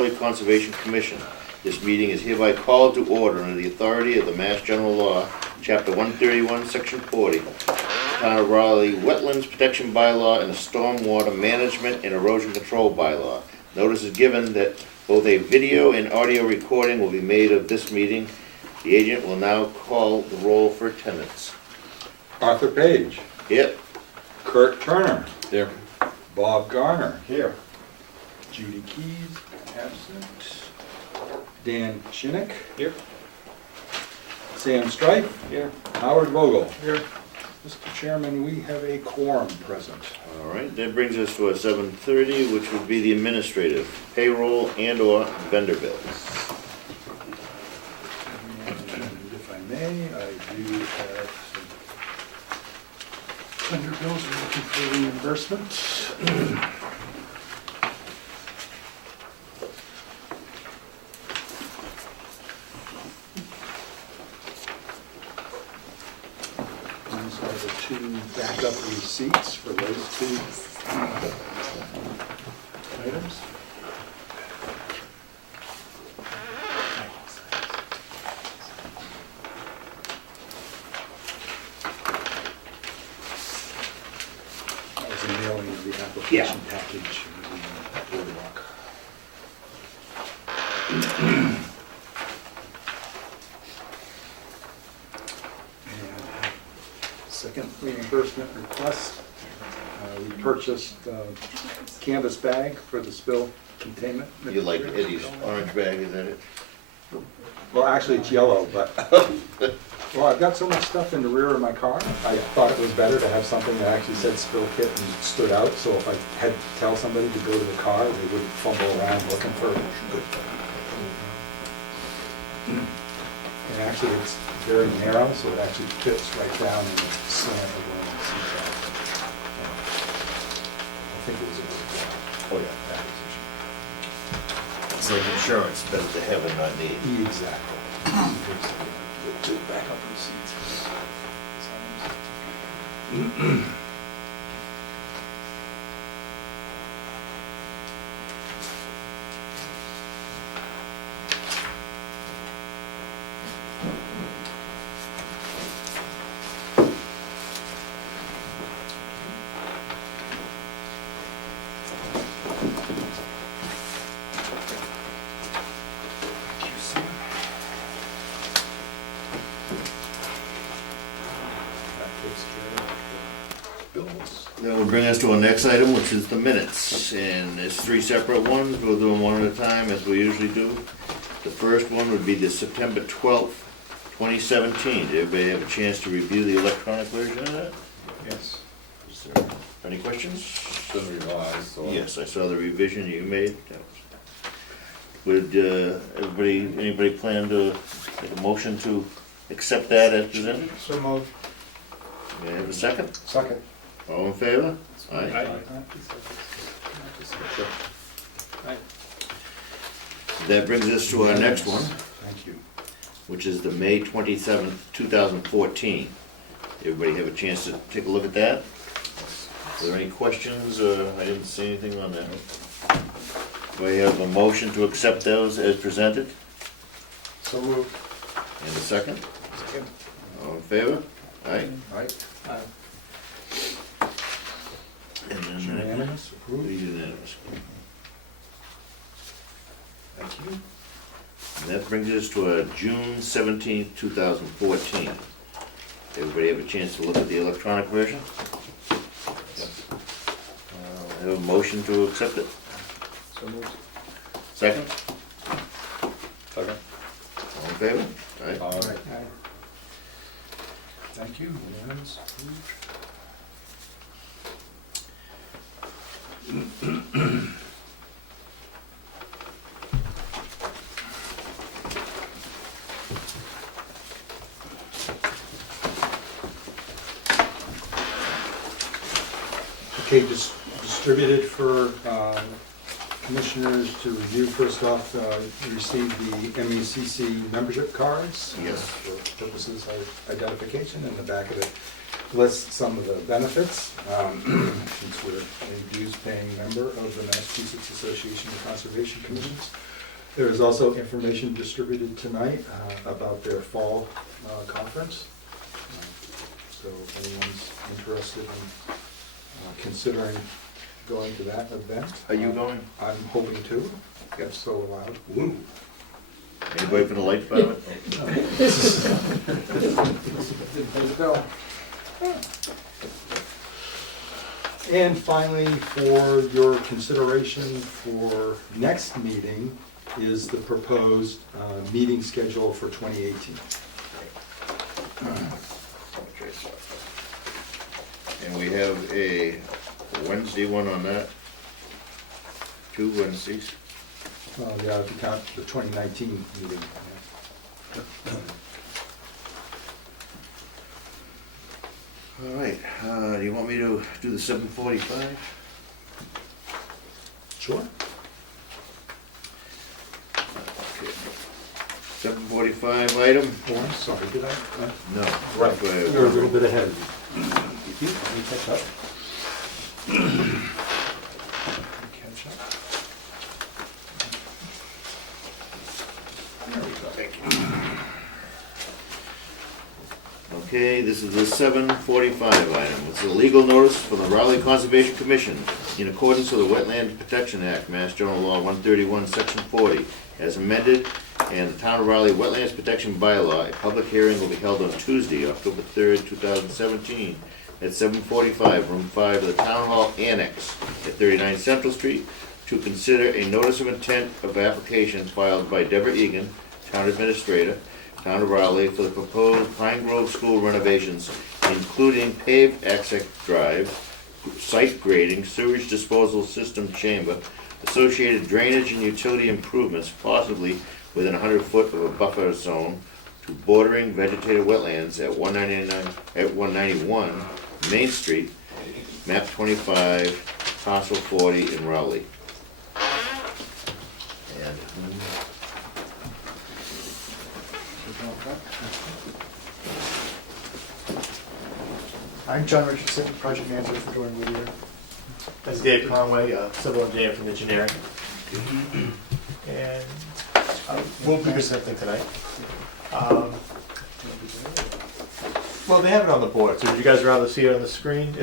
Conservation Commission. This meeting is hereby called to order under the authority of the Mass General Law, Chapter 131, Section 40, Town of Raleigh Wetlands Protection Bylaw and the Stormwater Management and Erosion Control Bylaw. Notice is given that both a video and audio recording will be made of this meeting. The agent will now call the roll for attendance. Arthur Page. Yep. Kurt Turner. There. Bob Garner. Here. Judy Keys, absent. Dan Shinnick. Here. Sam Stripe. Here. Howard Vogel. Here. Mr. Chairman, we have a quorum present. All right, that brings us to a 7:30, which would be the administrative, payroll and/or vendor bills. And if I may, I do have some vendor bills we're looking for reimbursement. These are the two backup receipts for those two items. That was a mailing of the application package in the boardwalk. And second reimbursement request, we purchased canvas bag for the spill containment. You like Eddie's orange bag, is that it? Well, actually, it's yellow, but, well, I've got so much stuff in the rear of my car, I thought it was better to have something that actually said spill kit and stood out, so if I had to tell somebody to go to the car, they wouldn't fumble around looking for it. And actually, it's very narrow, so it actually fits right down in the slant of the seat belt. I think it was a good job. Oh, yeah. Acquisition. It's like insurance, better to have and not need. Exactly. Two backup receipts. That will bring us to our next item, which is the minutes, and there's three separate ones. We'll do them one at a time, as we usually do. The first one would be the September 12th, 2017. Did everybody have a chance to review the electronic version of that? Yes. Is there any questions? Been revised, so. Yes, I saw the revision you made. Would anybody plan to make a motion to accept that as presented? So moved. May I have a second? Second. All in favor? Aye. That brings us to our next one, Thank you. which is the May 27th, 2014. Everybody have a chance to take a look at that? Are there any questions? I didn't see anything on that. Do I have a motion to accept those as presented? So moved. And a second? Second. All in favor? Aye. Aye. And then Unanimous, approved. unanimous. Thank you. And that brings us to June 17th, 2014. Everybody have a chance to look at the electronic version? I have a motion to accept it. So moved. Second? Second. All in favor? Aye. Aye. Thank you, unanimous, approved. Okay, distributed for Commissioners to review. First off, you received the MECC membership cards. Yes. For purposes of identification, and the back of it lists some of the benefits. Since we're a dues-paying member of the Massachusetts Association of Conservation Commissions. There is also information distributed tonight about their fall conference. So if anyone's interested in considering going to that event. Are you going? I'm hoping to, if so allowed. Anybody from the light department? And finally, for your consideration for next meeting is the proposed meeting schedule for 2018. And we have a Wednesday one on that. 2 Wednesdays. Yeah, if you count the 2019 meeting. All right, do you want me to do the 7:45? Sure. Okay. 7:45 item? Oh, I'm sorry, did I? No. Right, you're a little bit ahead. Let me catch up. Catch up. There we go. Thank you. Okay, this is the 7:45 item. It's a legal notice from the Raleigh Conservation Commission in accordance with the Wetland Protection Act, Mass General Law 131, Section 40, as amended, and the Town of Raleigh Wetlands Protection Bylaw. A public hearing will be held on Tuesday, October 3rd, 2017, at 7:45, Room 5 of the Town Hall Annex at 39 Central Street, to consider a notice of intent of application filed by Deborah Egan, Town Administrator, Town of Raleigh, for the proposed Pine Grove School renovations, including paved access drive, site grading, sewage disposal system chamber, associated drainage and utility improvements, possibly within 100 foot of a buffer zone, to bordering vegetated wetlands at 191 Main Street, map 25, parcel 40 in Raleigh. And I'm John Richardson, project manager for Jordan Whittier. That's Dave Conway, civil engineer from engineering. And we'll be presenting tonight. Well, they have it on the board, so would you guys rather see it on the screen?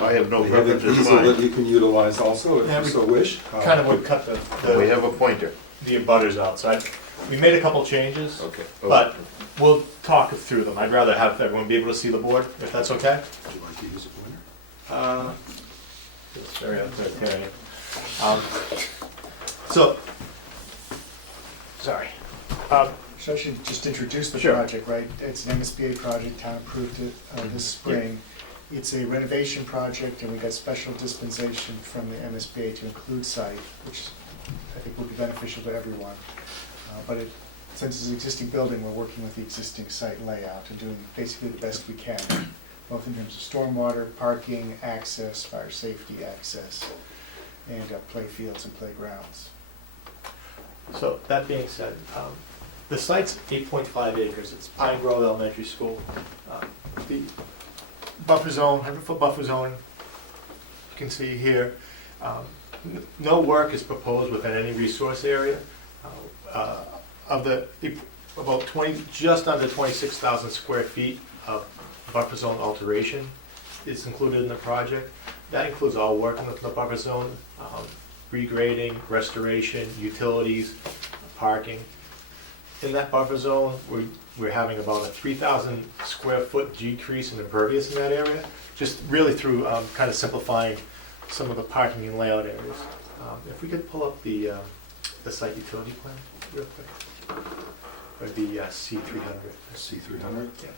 I have no We have an preference, it's easel that fine. you can utilize also, if you so wish. Kind of would cut We have a pointer. the abutters outside. We made a couple changes, Okay. but we'll talk through them. I'd rather have everyone be able to see the board, if that's okay. Would you like to use a pointer? It's very authoritarian. So, sorry. So I should just introduce the Sure. project, right? It's an MSBA project, town approved it this spring. It's a renovation project, and we got special dispensation from the MSBA to include site, which I think will be beneficial to everyone. Since it's an existing building, we're working with the existing site layout and doing basically the best we can, both in terms of stormwater, parking, access, fire safety access, and play fields and playgrounds. So, that being said, the site's 8.5 acres. It's Pine Grove Elementary School. The buffer zone, 100-foot buffer zone, you can see here. No work is proposed within any resource area. Of the, about 20, just under 26,000 square feet of buffer zone alteration is included in the project. That includes all work in the buffer zone, regrading, restoration, utilities, parking. In that buffer zone, we're having about a 3,000 square foot decrease in impervious in that area, just really through kind of simplifying some of the parking and layout areas. If we could pull up the site utility plan real quick, or the C300. C300? Yeah.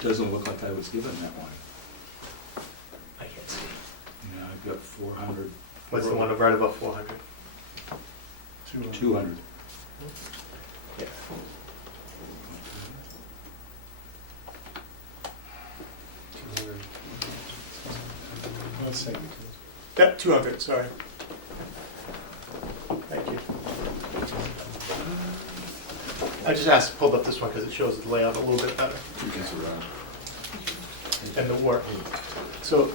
Doesn't look like I was given that one. I can't see. Yeah, I've got 400. What's the one right above 400? 200. Yeah. One second. That, 200, sorry. Thank you. I just asked, pulled up this one because it shows the layout a little bit better It's around. and the work. So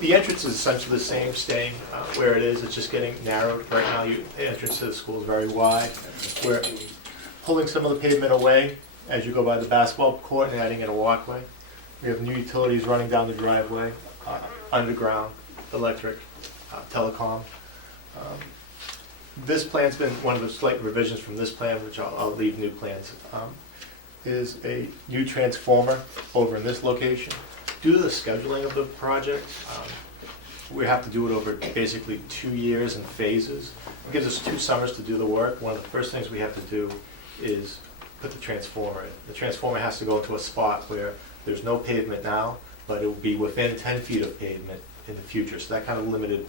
the entrance is essentially the same, staying where it is, it's just getting narrowed. Right now, the entrance to the school is very wide. We're pulling some of the pavement away as you go by the basketball court and adding in a walkway. We have new utilities running down the driveway, underground, electric, telecom. This plan's been one of the slight revisions from this plan, which I'll leave new plans, is a new transformer over in this location. Due to the scheduling of the project, we have to do it over basically 2 years in phases. It gives us 2 summers to do the work. One of the first things we have to do is put the transformer in. The transformer has to go into a spot where there's no pavement now, but it will be within 10 feet of pavement in the future. So that kind of limited,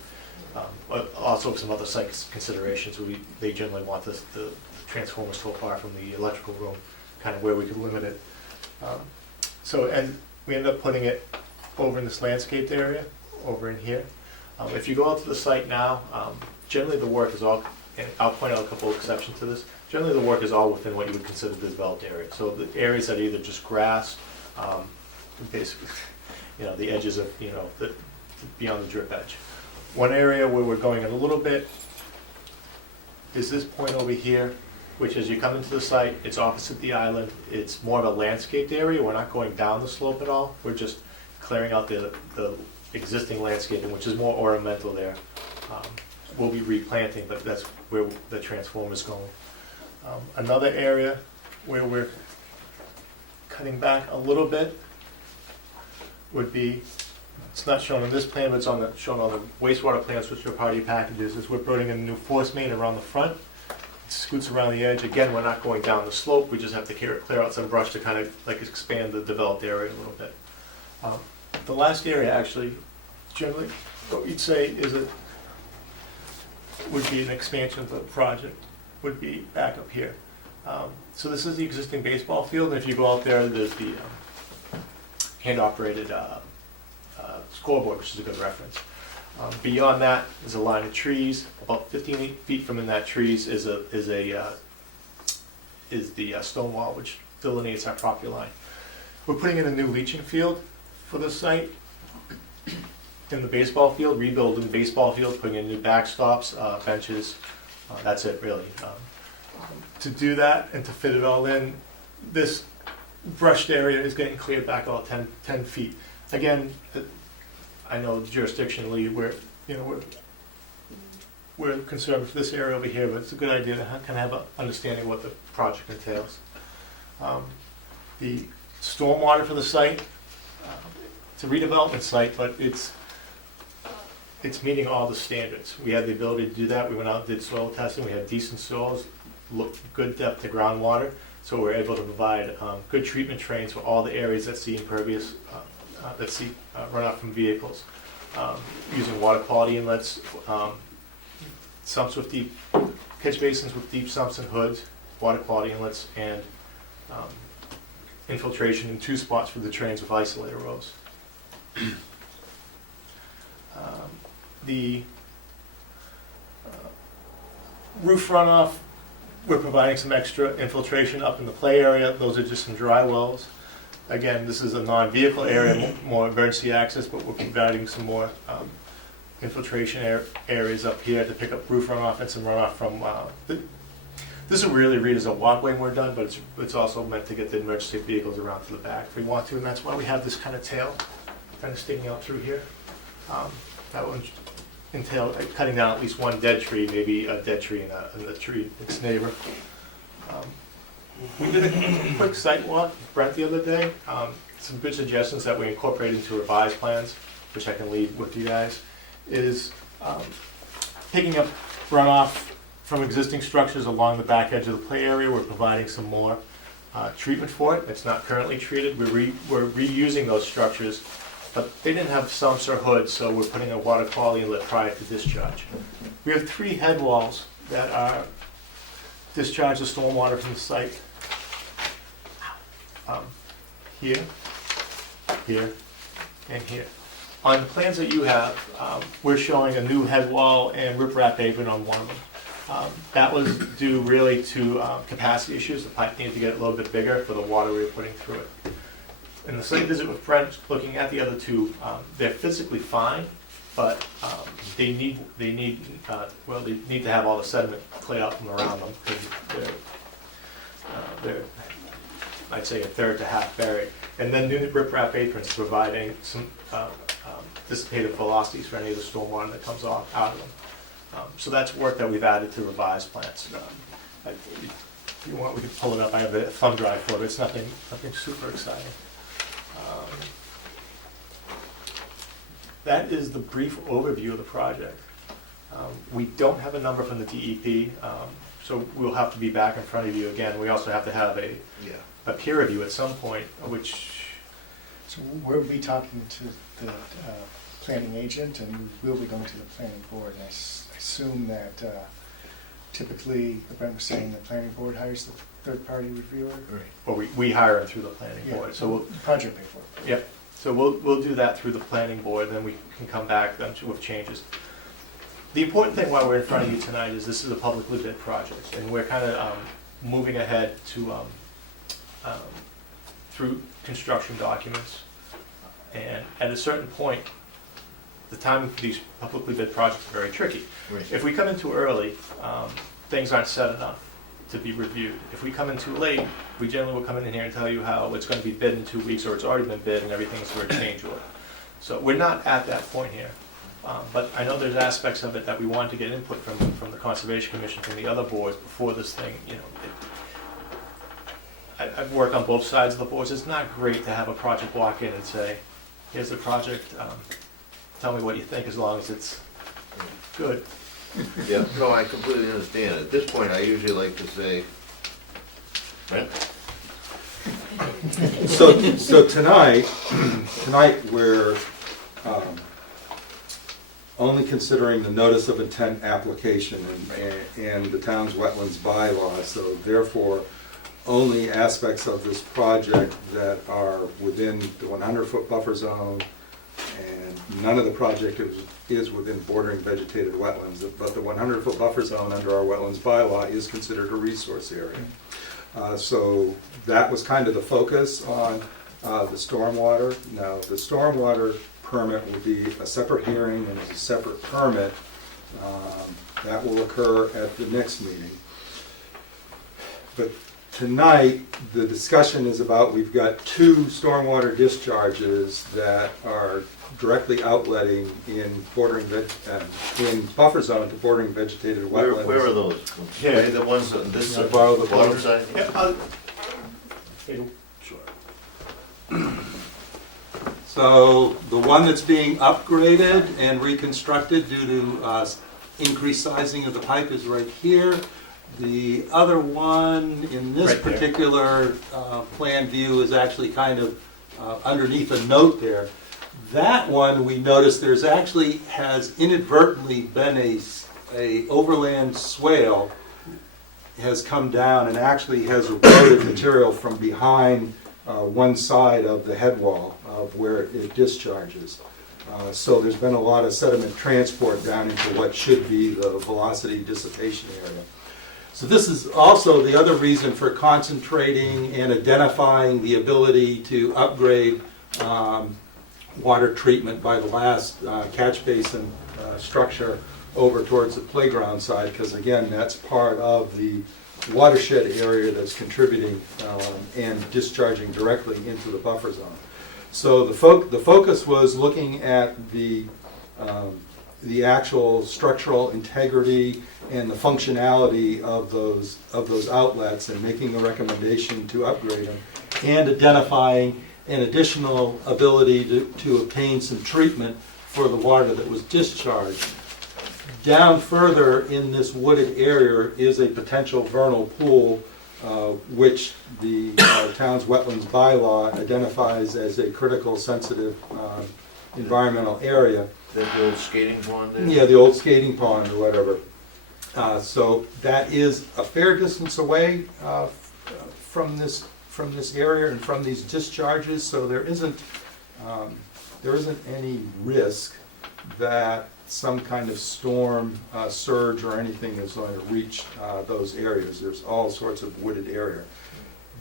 also some other site considerations. They generally want the transformer so far from the electrical room, kind of where we could limit it. And we ended up putting it over in this landscaped area, over in here. If you go out to the site now, generally the work is all, and I'll point out a couple of exceptions to this, generally the work is all within what you would consider the developed area. So the areas that are either just grass, basically, the edges of, beyond the drip edge. One area where we're going in a little bit is this point over here, which as you come into the site, it's opposite the island. It's more of a landscaped area. We're not going down the slope at all. We're just clearing out the existing landscaping, which is more ornamental there. We'll be replanting, but that's where the transformer's going. Another area where we're cutting back a little bit would be, it's not shown on this plan, but it's shown on the wastewater plans, which are part of your packages, is we're putting in a new force main around the front. It scoots around the edge. Again, we're not going down the slope. We just have to clear out some brush to kind of like expand the developed area a little bit. The last area, actually, generally, what we'd say is would be an expansion of the project, would be back up here. So this is the existing baseball field, and if you go out there, there's the hand-operated scoreboard, which is a good reference. Beyond that is a line of trees. About 15 feet from in that trees is the stone wall, which delineates our property line. We're putting in a new leaching field for the site. In the baseball field, rebuilding the baseball field, putting in new backstops, benches. That's it, really. To do that and to fit it all in, this brushed area is getting cleared back about 10 feet. Again, I know jurisdictionally we're concerned with this area over here, but it's a good idea to kind of have an understanding of what the project entails. The stormwater for the site, it's a redevelopment site, but it's meeting all the standards. We had the ability to do that. We went out and did soil testing. We had decent soils, good depth to groundwater, so we're able to provide good treatment trains for all the areas that see impervious, that see runoff from vehicles. Using water quality inlets, sumps with deep, catch basins with deep sumps and hoods, water quality inlets, and infiltration in 2 spots for the trains with isolator rows. The roof runoff, we're providing some extra infiltration up in the play area. Those are just some dry wells. Again, this is a non-vehicle area, more emergency access, but we're providing some more infiltration areas up here to pick up roof runoff and some runoff from, this will really read as a walkway when we're done, but it's also meant to get the emergency vehicles around to the back if we want to, and that's why we have this kind of tail kind of sticking out through here. That would entail cutting down at least one dead tree, maybe a dead tree and a tree, its neighbor. We did a quick site walk with Brent the other day. Some good suggestions that we incorporate into revised plans, which I can leave with you guys, is picking up runoff from existing structures along the back edge of the play area. We're providing some more treatment for it. It's not currently treated. We're reusing those structures, but they didn't have sumps or hoods, so we're putting a water quality inlet prior to discharge. We have 3 head walls that are discharge the stormwater from the site. Here, here, and here. On the plans that you have, we're showing a new head wall and riprap apron on one of them. That was due really to capacity issues. The pipe needed to get a little bit bigger for the water we were putting through it. In the site visit with French, looking at the other two, they're physically fine, but they need to have all the sediment cleared out from around them, because they're, I'd say, a third to half buried. And then new riprap aprons providing some dissipative velocities for any of the stormwater that comes out of them. So that's work that we've added to revised plans. If you want, we can pull it up. I have a thumb drive for it. It's nothing super exciting. That is the brief overview of the project. We don't have a number from the DEP, so we'll have to be back in front of you again. We also have to have a peer review at some point, which... So we'll be talking to the planning agent, and we'll be going to the planning board. I assume that typically, Brent was saying, the planning board hires the third-party reviewer? Right. Well, we hire them through the planning Yeah, board, so we'll... project pay for it. Yep, so we'll do that through the planning board, then we can come back then with changes. The important thing while we're in front of you tonight is this is a publicly bid project, and we're kind of moving ahead to through construction documents. And at a certain point, the timing for these publicly bid projects is very tricky. Right. If we come in too early, things aren't set enough to be reviewed. If we come in too late, we generally will come in here and tell you how it's going to be bid in 2 weeks, or it's already been bid and everything's for a change order. So we're not at that point here. But I know there's aspects of it that we want to get input from the Conservation Commission, from the other boards before this thing, I've worked on both sides of the boards. It's not great to have a project walk in and say, here's the project, tell me what you think, as long as it's good. Yeah, no, I completely understand. At this point, I usually like to say, Brent? So tonight we're only considering the notice of intent application and the town's wetlands bylaw, so therefore only aspects of this project that are within the 100-foot buffer zone, and none of the project is within bordering vegetated wetlands, but the 100-foot buffer zone under our wetlands bylaw is considered a resource area. So that was kind of the focus on the stormwater. Now, the stormwater permit will be a separate hearing and a separate permit. That will occur at the next meeting. But tonight, the discussion is about, we've got 2 stormwater discharges that are directly outletting in in buffer zone to bordering vegetated wetlands. Where are those? Yeah. The ones on this Can I borrow the bottom photos? side? Sure. So the one that's being upgraded and reconstructed due to increased sizing of the pipe is right here. The other one in this Right there. particular plan view is actually kind of underneath a note there. That one, we noticed there's actually has inadvertently been a overland swale has come down and actually has eroded material from behind one side of the head wall of where it discharges. So there's been a lot of sediment transport down into what should be the velocity dissipation area. So this is also the other reason for concentrating and identifying the ability to upgrade water treatment by the last catch basin structure over towards the playground side, because again, that's part of the watershed area that's contributing and discharging directly into the buffer zone. So the focus was looking at the actual structural integrity and the functionality of those outlets, and making a recommendation to upgrade them, and identifying an additional ability to obtain some treatment for the water that was discharged. Down further in this wooded area is a potential vernal pool, which the town's wetlands bylaw identifies as a critical sensitive environmental area. The old skating pond there? Yeah, the old skating pond or whatever. So that is a fair distance away from this area and from these discharges, so there isn't any risk that some kind of storm surge or anything is going to reach those areas. There's all sorts of wooded area.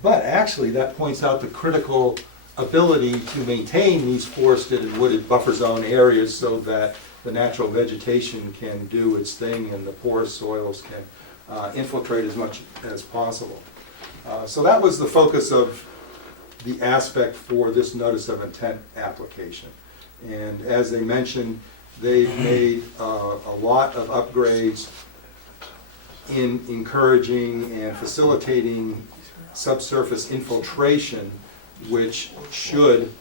But actually, that points out the critical ability to maintain these forested and wooded buffer zone areas so that the natural vegetation can do its thing and the porous soils can infiltrate as much as possible. So that was the focus of the aspect for this notice of intent application. And as they mentioned, they've made a lot of upgrades in encouraging and facilitating subsurface infiltration, which should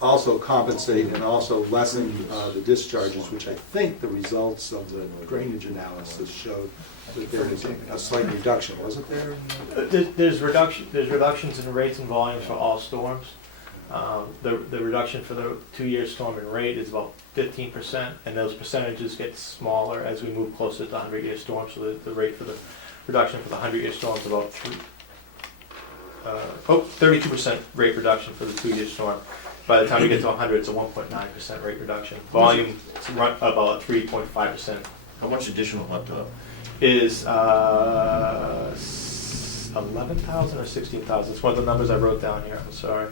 also compensate and also lessen the discharges, which I think the results of the drainage analysis showed that there was a slight reduction, wasn't there? There's reductions in rates and volumes for all storms. The reduction for the 2-year storm in rate is about 15%, and those percentages get smaller as we move closer to the 100-year storm. So the rate for the reduction for the 100-year storm is about 32% rate reduction for the 2-year storm. By the time we get to 100, it's a 1.9% rate reduction. Volume is about 3.5%. How much additional hot tub? Is 11,000 or 16,000? It's one of the numbers I wrote down here. I'm sorry.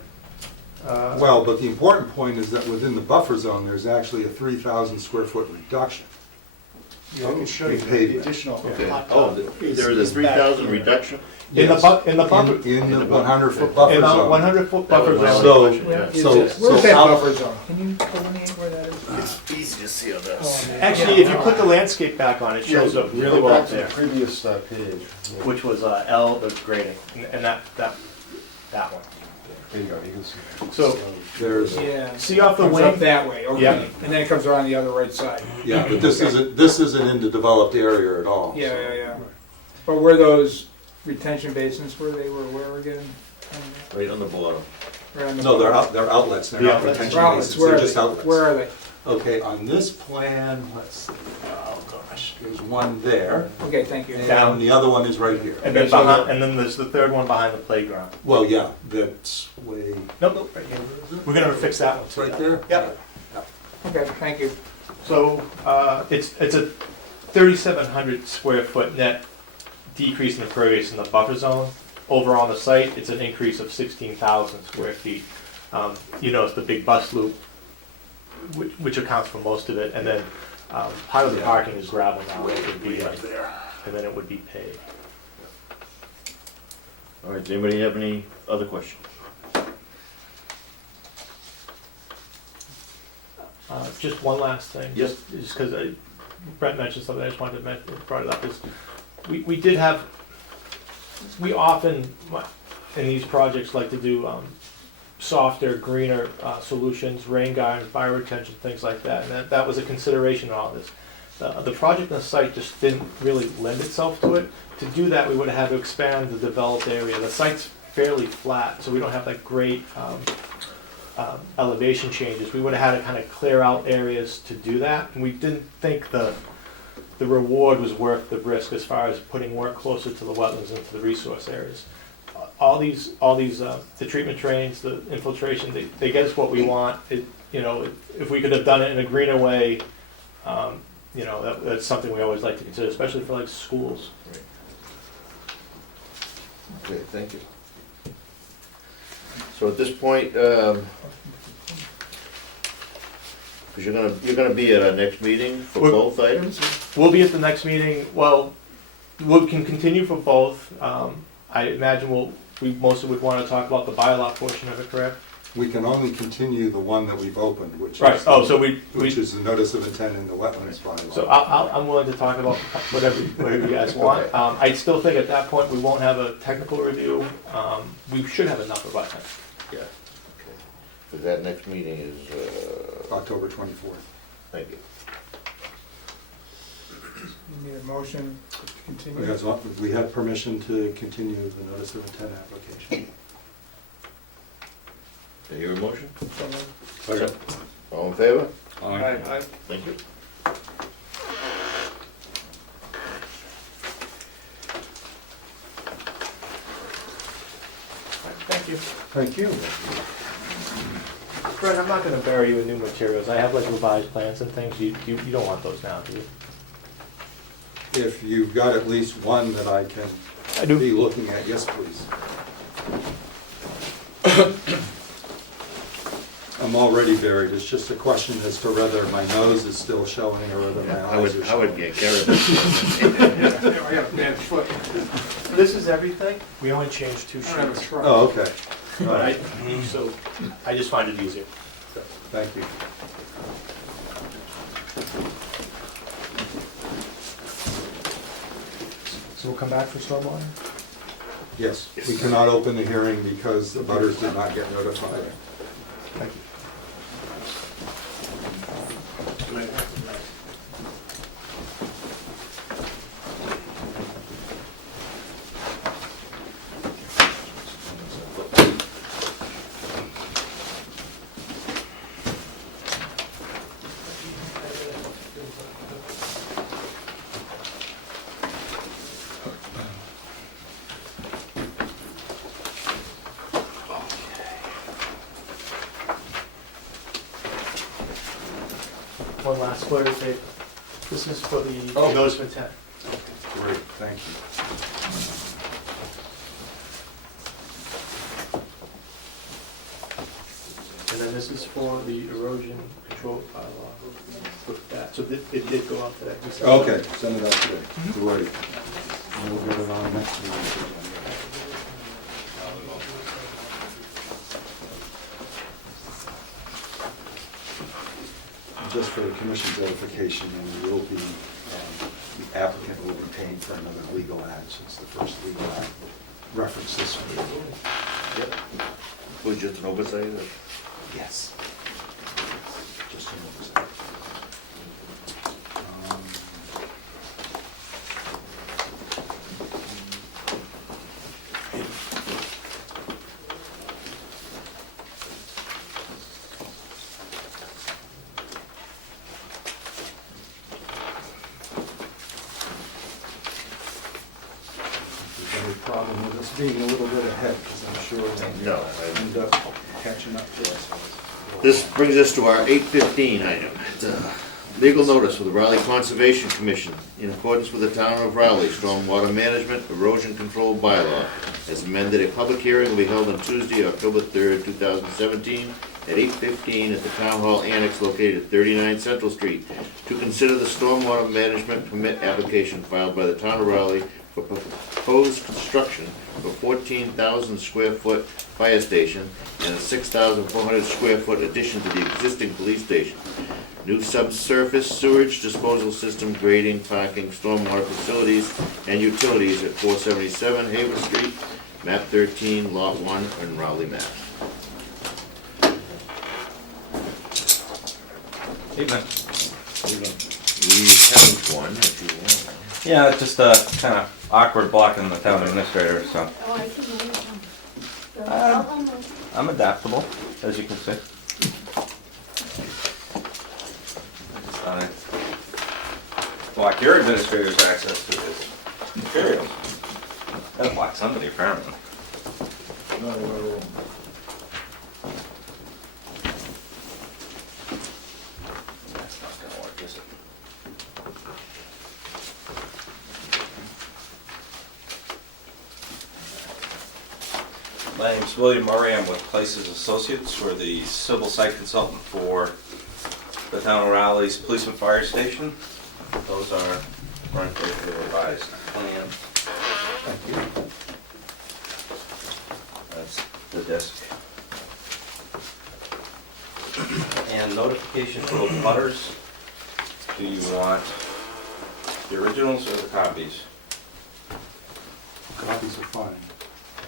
Well, but the important point is that within the buffer zone, there's actually a 3,000 square foot reduction. Yeah, I can show you the Pavement. additional. Okay. Oh, there is a 3,000 reduction? In the buffer In the 100-foot buffer in the zone. 100-foot buffer So- zone. Where's that buffer zone? Can you delineate where that is? It's easy to see on this. Actually, if you put the landscape back on, it shows up really well up there, Previous page. which was L, the grading, and that one. There you go, you can see. So There's, Yeah. see off the Comes up wing. that way, okay. Yeah. And then it comes around the other right side. yeah, but this isn't in the developed area at all. Yeah. But where those retention basins, where they were, where again? Right on the bottom. Right on the No, bottom. they're outlets, they're Yeah, not outlets. retention Outlets, basins, where they're are just they? outlets. Where are they? Okay, on this plan, let's see, oh gosh, there's one there, Okay, thank you. and the other one is right here. And then behind, and then there's the third one behind the playground. Well, yeah, that's way, Nope, right here. We're gonna fix that one it's too. right there? Yep. Okay, thank you. So, it's a 3,700 square foot net decrease in impervious in the buffer zone. Over on the site, it's an increase of 16,000 square feet. You know, it's the big bus loop, which accounts for most of it, and then part of the parking is gravel now, it would be, Right there. and then it would be paved. All right, does anybody have any other questions? Just one last thing. Yes. Just because Brent mentioned something, I just wanted to brought it up, is we did have, we often, in these projects, like to do softer, greener solutions, rain gardens, fire retention, things like that, and that was a consideration in all this. The project on the site just didn't really lend itself to it. To do that, we would have had to expand the developed area. The site's fairly flat, so we don't have that great elevation changes. We would have had to kind of clear out areas to do that, and we didn't think the reward was worth the risk as far as putting work closer to the wetlands and to the resource areas. All these, the treatment trains, the infiltration, they get us what we want. If we could have done it in a greener way, that's something we always like to consider, especially for like schools. Okay, thank you. So at this point, because you're gonna be at our next meeting for We're- both items? We'll be at the next meeting, well, we can continue for both. I imagine we mostly would want to talk about the bylaw portion of it, correct? We can only continue the one that we've opened, which Right, is, so which is the notice of intent in the wetlands bylaw. So I'm willing to talk about whatever you guys want. I still think at that point, we won't have a technical review. We should have enough of it. Yeah. Okay. Because that next meeting is, October 24th. thank you. You need a motion to continue? We had permission to continue the notice of intent application. Do you hear a motion? Second. All in favor? Aye. Thank you. Thank you. Thank you. Fred, I'm not gonna bury you with new materials. I have like revised plans and things. You don't want those now, do you? If you've got at least one that I can I do. be looking at, yes, please. I'm already buried, it's just a question as to whether my nose is still showing or whether my eyes are I showing. would get Garrett. I got a bad foot. This is everything. We only changed 2 I don't have a sheets. truck. Oh, okay. All But right, so I just find it easier. So, thank you. So we'll come back for stormwater? Yes, we cannot open the hearing because the butters did not get notified. Thank you. one last flare tape. This is for the Oh. notice of intent. Great, thank you. And then this is for the erosion control bylaw. With that, so it did go out today. Okay, send it out today. Great. And we'll get it on next meeting. Just for the commission's edification, and will be, the applicant will be paying for another legal ad since the first legal ad referenced this one. Yep. Was just an oversight or? Yes. Just an oversight. Any problem with us being a little bit ahead, because I'm sure we'll No. end up catching up to us. This brings us to our 8:15 item. It's a legal notice for the Raleigh Conservation Commission in accordance with the Town of Raleigh Stormwater Management Erosion Control Bylaw. As amended, a public hearing will be held on Tuesday, October 3rd, 2017, at 8:15 at the Town Hall Annex located at 39 Central Street to consider the stormwater management permit application filed by the Town of Raleigh for proposed construction of a 14,000 square foot fire station and a 6,400 square foot addition to the existing police station. New subsurface sewage disposal system, grading, parking, stormwater facilities, and utilities at 477 Haver Street, map 13, lot 1, in Raleigh, Mass. Evening. We have one, if you want. Yeah, it's just kind of awkward blocking the town administrator, so Oh, I can move them. Uh, I'm adaptable, as you can see. I just block your administrator's access to his materials. Gotta block somebody, apparently. That's not gonna work, is it? My name's William Murray. I'm with Places Associates. We're the civil site consultant for the town of Raleigh's police and fire station. Those are front page of the revised plan. Thank you. That's the desk. And notification for the butters. Do you want the originals or the copies? Copies are fine.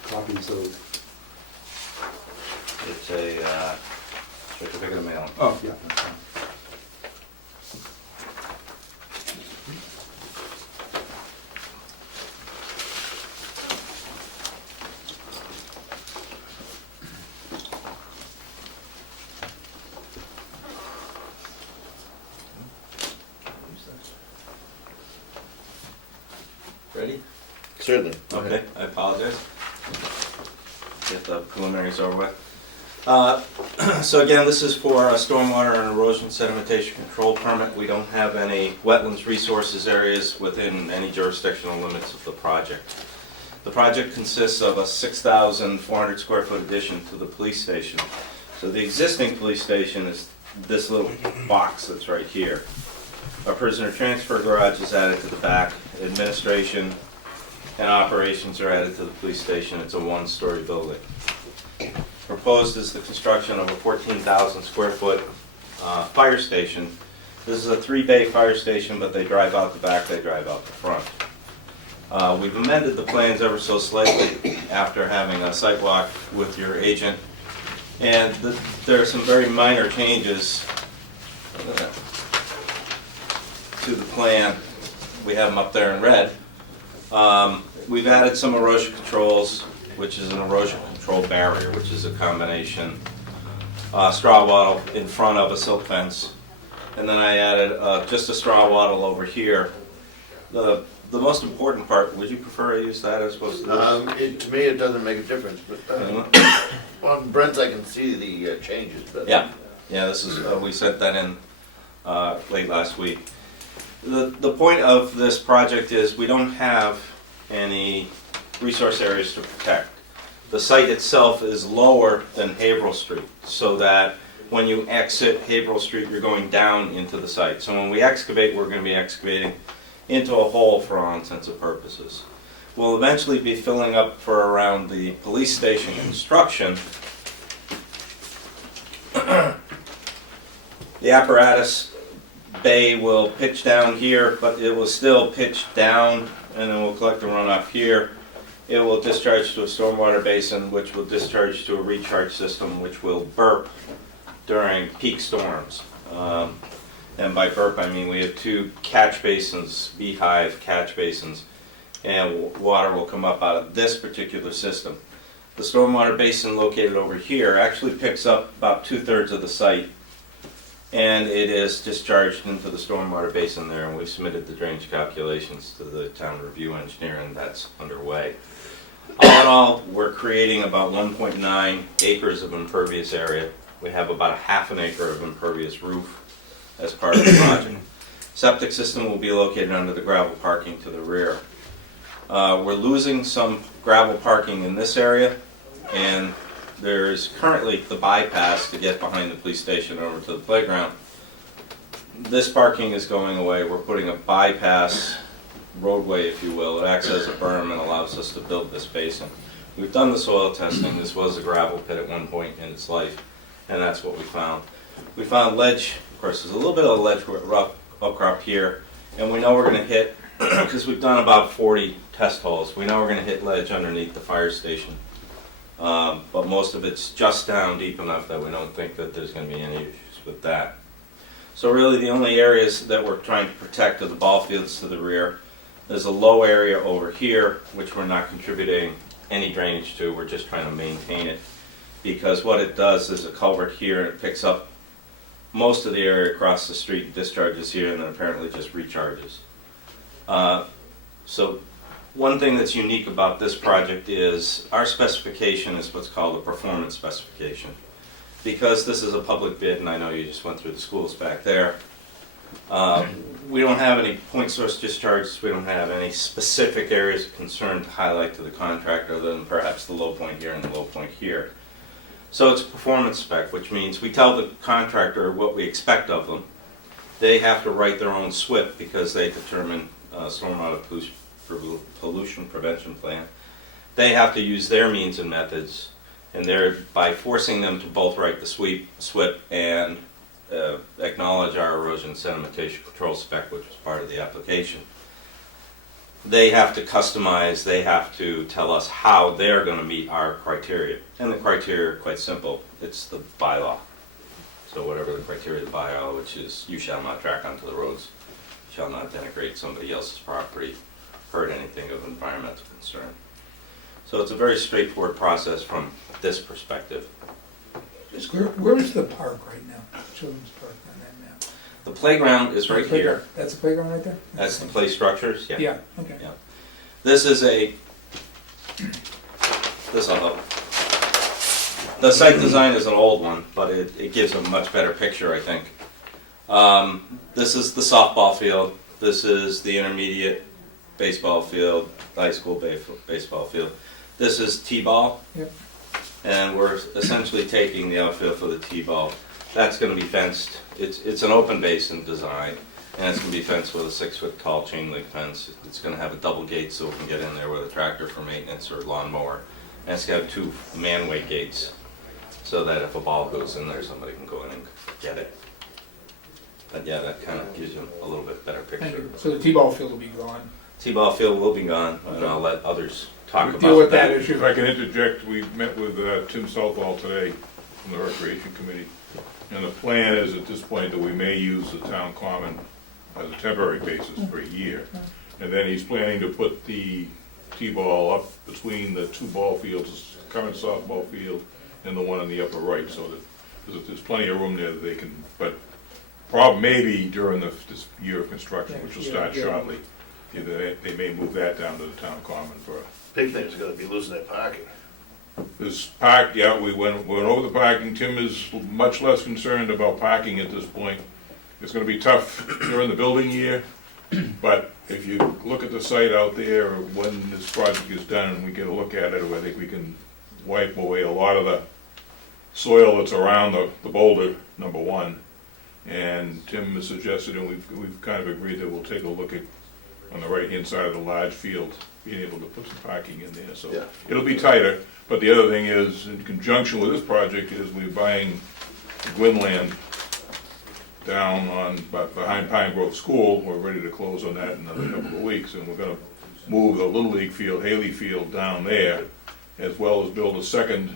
Copies of, It's a certificate of mailing. oh, yeah, that's fine. Ready? Certainly. Go ahead. Okay, I apologize. get the preliminaries over with. So again, this is for a stormwater and erosion sedimentation control permit. We don't have any wetlands resources areas within any jurisdictional limits of the project. The project consists of a 6,400 square foot addition to the police station. So the existing police station is this little box that's right here. A prisoner transfer garage is added to the back. Administration and operations are added to the police station. It's a one-story building. Proposed is the construction of a 14,000 square foot fire station. This is a 3-bay fire station, but they drive out the back, they drive out the front. We've amended the plans ever so slightly after having a site walk with your agent. And there are some very minor changes to the plan. We have them up there in red. We've added some erosion controls, which is an erosion control barrier, which is a combination straw wattle in front of a silk fence. And then I added just a straw wattle over here. The most important part, would you prefer I use that as opposed to this? To me, it doesn't make a difference, but on Brent's I can see the changes, but. Yeah, this is, we sent that in late last week. The point of this project is we don't have any resource areas to protect. The site itself is lower than Haverhill Street, so that when you exit Haverhill Street, you're going down into the site. So when we excavate, we're going to be excavating into a hole for all intents and purposes. We'll eventually be filling up for around the police station construction. The apparatus bay will pitch down here, but it will still pitch down, and then we'll collect the runoff here. It will discharge to a stormwater basin, which will discharge to a recharge system, which will burp during peak storms. And by burp, I mean we have 2 catch basins, beehive catch basins, and water will come up out of this particular system. The stormwater basin located over here actually picks up about 2/3 of the site, and it is discharged into the stormwater basin there, and we've submitted the drainage calculations to the town review engineer, and that's underway. All in all, we're creating about 1.9 acres of impervious area. We have about 1/2 acre of impervious roof as part of the project. Septic system will be located under the gravel parking to the rear. We're losing some gravel parking in this area, and there's currently the bypass to get behind the police station over to the playground. This parking is going away. We're putting a bypass roadway, if you will. It acts as a berm and allows us to build this basin. We've done the soil testing. This was a gravel pit at one point in its life, and that's what we found. We found ledge. Of course, there's a little bit of ledge outcrop here, and we know we're going to hit, because we've done about 40 test holes, we know we're going to hit ledge underneath the fire station. But most of it's just down deep enough that we don't think that there's going to be any issues with that. So really the only areas that we're trying to protect are the ball fields to the rear. There's a low area over here, which we're not contributing any drainage to. We're just trying to maintain it, because what it does is a culvert here, and it picks up most of the area across the street, discharges here, and then apparently just recharges. So one thing that's unique about this project is our specification is what's called a performance specification. Because this is a public bid, and I know you just went through the schools back there, we don't have any point source discharges. We don't have any specific areas of concern to highlight to the contractor other than perhaps the low point here and the low point here. So it's a performance spec, which means we tell the contractor what we expect of them. They have to write their own SWIP because they determine stormwater pollution prevention plan. They have to use their means and methods, and by forcing them to both write the SWIP and acknowledge our erosion sedimentation control spec, which was part of the application. They have to customize, they have to tell us how they're going to meet our criteria. And the criteria are quite simple. It's the bylaw. So whatever the criteria of the bylaw, which is you shall not track onto the roads, shall not denigrate somebody else's property, hurt anything of environmental concern. So it's a very straightforward process from this perspective. Where is the park right now? Children's park on that map? The playground is right here. That's the playground right there? That's the play structures, yeah. Yeah, okay. Yeah. This is this'll help. The site design is an old one, but it gives a much better picture, I think. This is the softball field, this is the intermediate baseball field, high school baseball field. This is T-ball. Yep. And we're essentially taking the outfield for the T-ball. That's gonna be fenced, it's an open basin design, and it's gonna be fenced with a 6-foot tall chain link fence. It's gonna have a double gate so we can get in there with a tractor for maintenance or lawnmower. And it's got 2 man-way gates, so that if a ball goes in there, somebody can go in and get it. But yeah, that kind of gives you a little bit better Thank picture. you. So the T-ball field will be gone. T-ball field will be gone, and I'll let others talk We'll about deal with that that. issue. If I can interject, we met with Tim Southall today from the Recreation Committee, and the plan is at this point that we may use the town common as a temporary basis for a year. And then he's planning to put the T-ball up between the 2 ball fields, the current softball field and the one on the upper right, so that there's plenty of room there that they can, but problem may be during this year of construction, which will start Yeah. shortly, either they may move that down to the town common for Big thing's gonna be losing their parking. this park. Yeah, we went over the parking. Tim is much less concerned about parking at this point. It's gonna be tough during the building year, but if you look at the site out there, when this project is done and we get a look at it, I think we can wipe away a lot of the soil that's around the boulder, number one. And Tim has suggested, and we've kind of agreed that we'll take a look at, on the right-hand side of the large field, being able to put some parking in there, so Yeah. it'll be tighter. But the other thing is, in conjunction with this project, is we're buying Gwyn land down behind Pine Grove School. We're ready to close on that in another couple of weeks, and we're gonna move the Little League field, Haley Field, down there, as well as build a second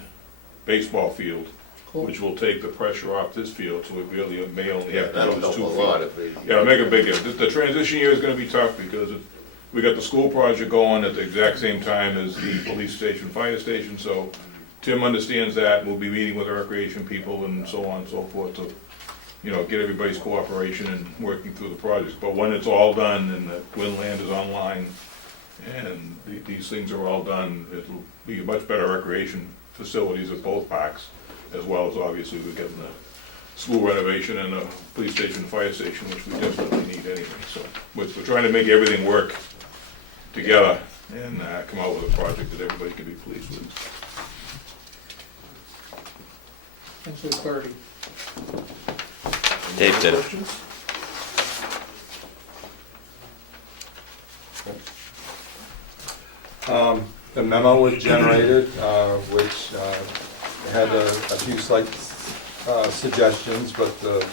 baseball field, which will take the pressure off this field, so we really may only Yeah, have to that'll use help 2 a fields. lot if they. Yeah, it'll make a big difference. The transition year is gonna be tough because we got the school project going at the exact same time as the police station, fire station, so Tim understands that. We'll be meeting with the recreation people and so on and so forth to, get everybody's cooperation and working through the projects. But when it's all done and the Gwyn land is online and these things are all done, it'll be a much better recreation facilities at both parks, as well as obviously we're getting the school renovation and the police station, and fire station, which we desperately need anyway. So we're trying to make everything work together and come out with a project that everybody can be pleased with. Thanks for the clarity. Dave did it. The memo was generated, which had a few slight suggestions, but the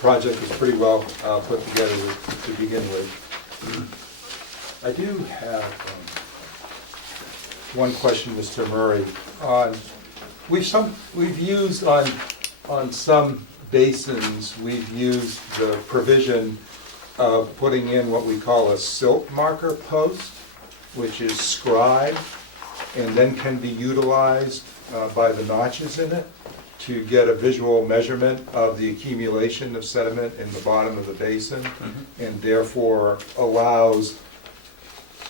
project was pretty well put together to begin with. I do have one question, Mr. Murray. We've used on some basins, we've used the provision of putting in what we call a silt marker post, which is scribed and then can be utilized by the notches in it to get a visual measurement of the accumulation of sediment in the bottom of the basin, and therefore allows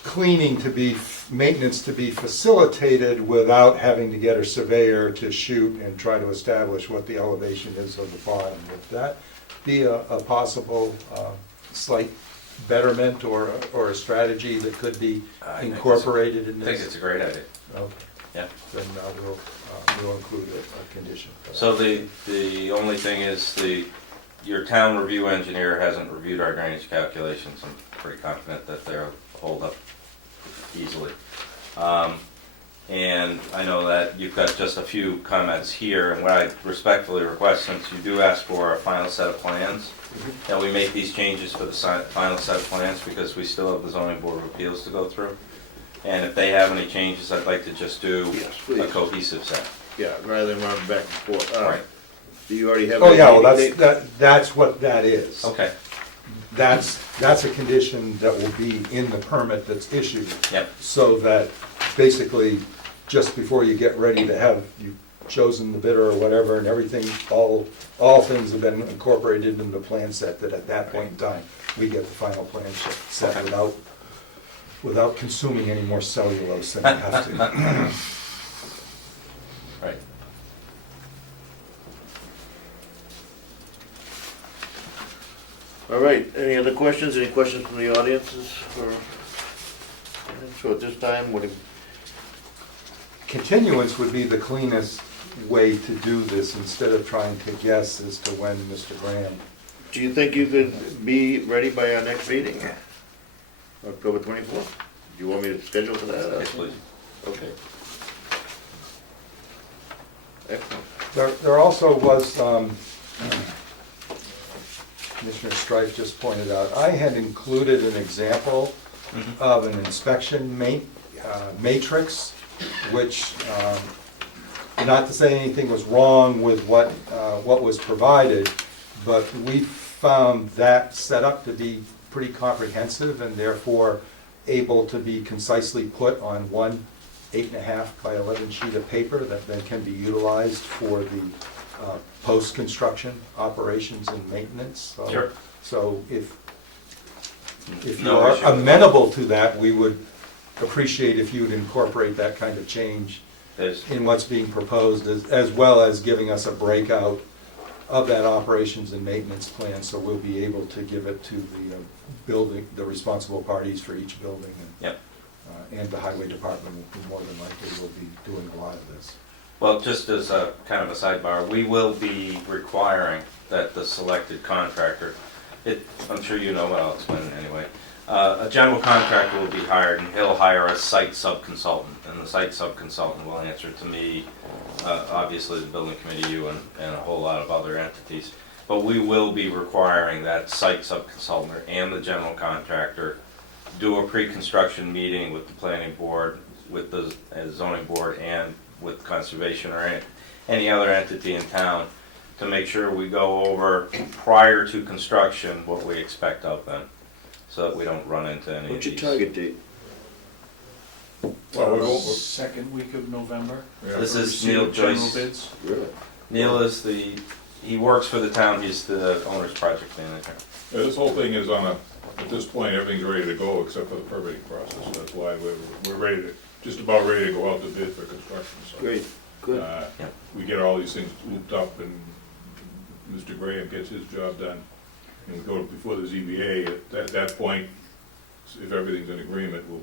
cleaning to be, maintenance to be facilitated without having to get a surveyor to shoot and try to establish what the elevation is of the bottom. Would that be a possible slight betterment or a strategy that could be incorporated in I think this? it's a great idea. Okay, Yeah. then we'll include a condition for that. So the only thing is your town review engineer hasn't reviewed our drainage calculations. I'm pretty confident that they'll hold up easily. And I know that you've got just a few comments here, and what I respectfully request, since you do ask for a final set of plans, that we make these changes for the final set of plans, because we still have the zoning board of appeals to go through. And if they have any changes, I'd like to just do Yes, a please. cohesive set. Yeah, rather than run back and forth. Right. Do you already have? Oh, yeah, well, any- that's what that is. Okay, That's a condition that will be in the permit that's issued. yep, So that basically, just before you get ready to have, you've chosen the bidder or whatever, and everything, all things have been incorporated in the plan set, that at that point in time, we get the final plan set Okay. without consuming any more cellulose than we have to. right. All right, any other questions? Any questions from the audiences? So at this time, what do Continuance would be the cleanest way to do this, instead of trying to guess as to when Mr. Graham. do you think you could be ready by our next meeting? October 24th? Do you want me to schedule for that? Yes, please. Okay. Excellent. There also was, Commissioner Strife just pointed out, I had included an example of an inspection matrix, which, not to say anything was wrong with what was provided, but we found that set up to be pretty comprehensive and therefore able to be concisely put on one 8.5 by 11 sheet of paper that then can be utilized for the post-construction operations and maintenance. Sure. So if you No are issue with that. amenable to that, we would appreciate if you would incorporate that kind of change There's, in what's being proposed, as well as giving us a breakout of that operations and maintenance plan, so we'll be able to give it to the building, the responsible parties for each building. Yep. And the highway department will more than likely will be doing a lot of this. well, just as a kind of a sidebar, we will be requiring that the selected contractor, I'm sure you know, but I'll explain it anyway. A general contractor will be hired, and he'll hire a site sub-consultant, and the site sub-consultant will answer to me, obviously the building committee, you, and a whole lot of other entities. But we will be requiring that site sub-consultant and the general contractor do a pre-construction meeting with the planning board, with the zoning board, and with conservation or any other entity in town, to make sure we go over prior to construction what we expect of them, so that we don't run into any of What's your these. target date? Well, we'll- Second week of November. yeah. This is Receive Neil general Joyce. bids. Really? Neil is he works for the town, he's the owner's project manager. Yeah, this whole thing is at this point, everything's ready to go except for the permitting process. That's why we're ready to, just about ready to go out to bid for construction, so. Great, good. Yep. We get all these things looped up and Mr. Graham gets his job done. And we go before the ZBA, at that point, if everything's in agreement, we'll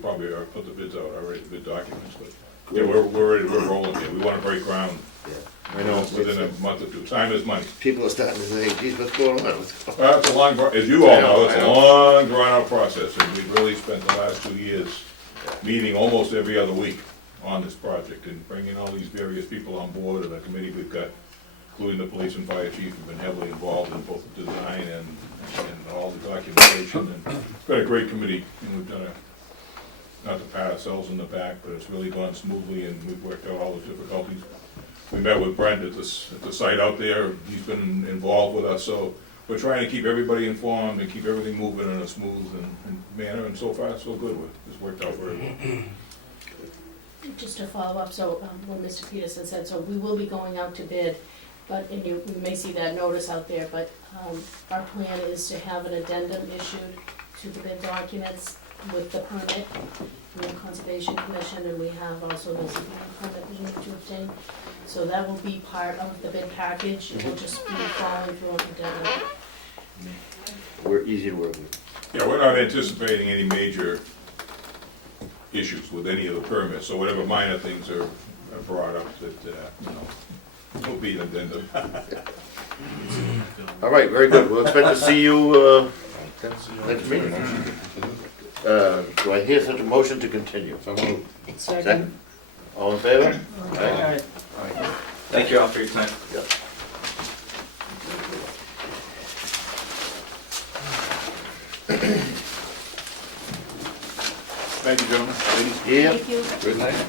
probably put the bids out already, the bid documents, but yeah, we're ready, we're rolling here. We wanna break ground, I know. within a month or two. Time is money. People are starting to say, geez, what's going on? What's going on? Well, it's a long, as you all know, it's I a know. long, drawn-out process, and we've really spent the last 2 years meeting almost every other week on this project, and bringing all these various people on board, and the committee we've got, including the police and fire chief, have been heavily involved in both the design and all the documentation, and it's been a great committee, and we've done not to pat ourselves in the back, but it's really gone smoothly, and we've worked out all the difficulties. We met with Brent at the site out there, he's been involved with us, so we're trying to keep everybody informed and keep everything moving in a smooth and manner, and so far, so good. It's worked out very well. Just to follow up, so what Mr. Peterson said, so we will be going out to bid, but, and you may see that notice out there, but our plan is to have an addendum issued to the bid documents with the permit from the Conservation Commission, and we have also the ZBA permit we need to obtain. So that will be part of the bid package, it will just be following through on the addendum. We're easy to work with. Yeah, we're not anticipating any major issues with any of the permits, so whatever minor things are brought up that, will be an addendum. All right, very good. We'll expect to see you next meeting. Do I hear such a motion to continue? Second. All in favor? Aye. Thank you all for your time. Yep. Thank you, gentlemen. Ladies. Yeah. Thank you. Good night.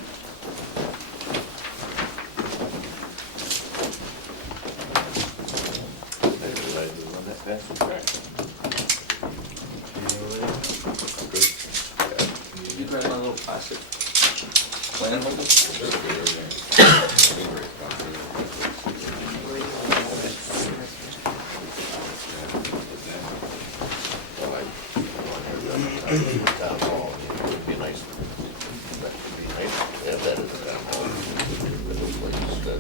You grab my little plastic plan holder? Town hall, it would be nice. That would be nice to have that as a town hall. Little place that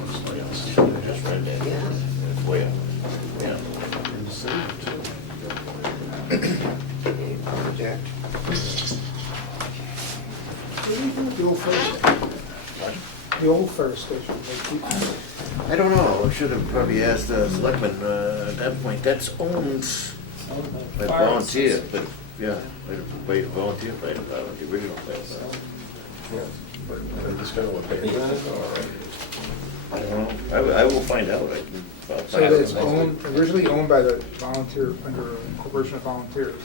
looks like it's just right there. It's way up. Yeah. The old fire station. The old fire station, they keep, I don't know, I should have probably asked the selectmen, at that point, that's owned by Fire volunteer, but, yeah, by volunteer fire department, the original fire department. Yeah, but I just kind of want to pay that, all right. I don't know, I will find out, I can. I'll so find out. it's owned, originally owned by the volunteer, under Corporation of Volunteers.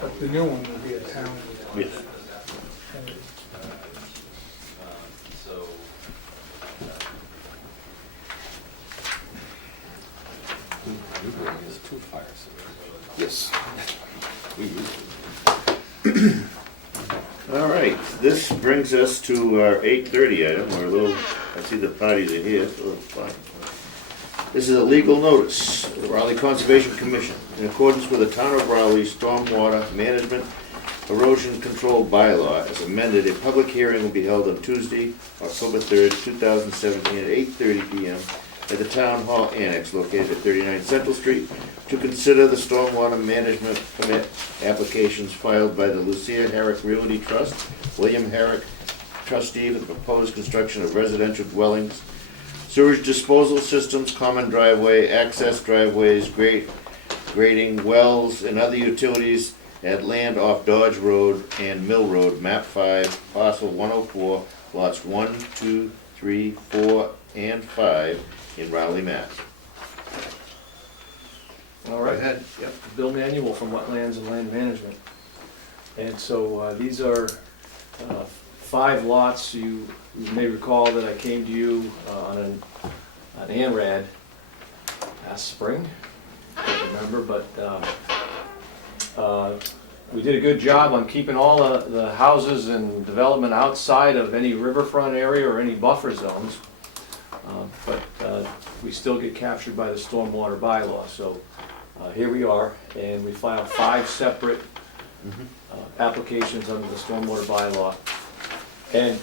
But the new one will be a town. Yes. So, There's two fires. Yes. All right, this brings us to our 8:30 item, we're a little, I see the parties are here, so it's fine. This is a legal notice, of the Raleigh Conservation Commission. In accordance with the Town of Raleigh Stormwater Management Erosion Control Bylaw as amended, a public hearing will be held on Tuesday, October 3rd, 2017 at 8:30 PM at the Town Hall Annex located at 39 Central Street to consider the stormwater management permit applications filed by the Lucia Herrick Realty Trust, William Herrick, trustee for the proposed construction of residential dwellings, sewage disposal systems, common driveway, access driveways, grading wells, and other utilities at land off Dodge Road and Mill Road, map 5, parcel 104, lots 1, 2, 3, 4, and 5 in Raleigh, Mass. All right. Go ahead. Yep. Bill Manuel from Wetlands and Land Management. And so these are 5 lots. You may recall that I came to you on an ANRAD last spring, I don't remember, but we did a good job on keeping all the houses and development outside of any riverfront area or any buffer zones. But we still get captured by the stormwater bylaw. So here we are, and we filed 5 separate applications under the stormwater bylaw. And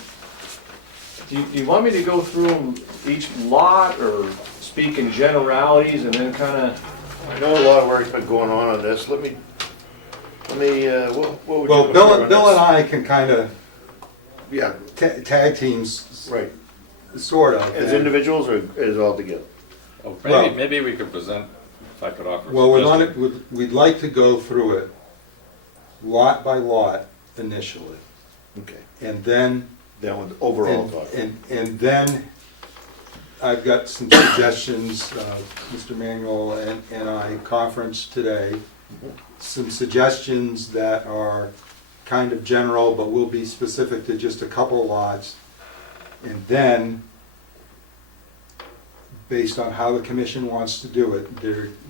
do you want me to go through each lot or speak in generalities and then kind of? I know a lot of work's been going on this. Let me, what would you Well, prefer Bill on Bill this? and I can kind of Yeah, tag teams, right. sort of. As individuals or as all together? Oh, Well- maybe we could present, if I could offer. a Well, suggestion. we'd like to go through it lot by lot initially, Okay. and then, Then with overall talk. and then I've got some suggestions, Mr. Manuel and I conferenced today, some suggestions that are kind of general, but will be specific to just a couple lots. And then, based on how the commission wants to do it,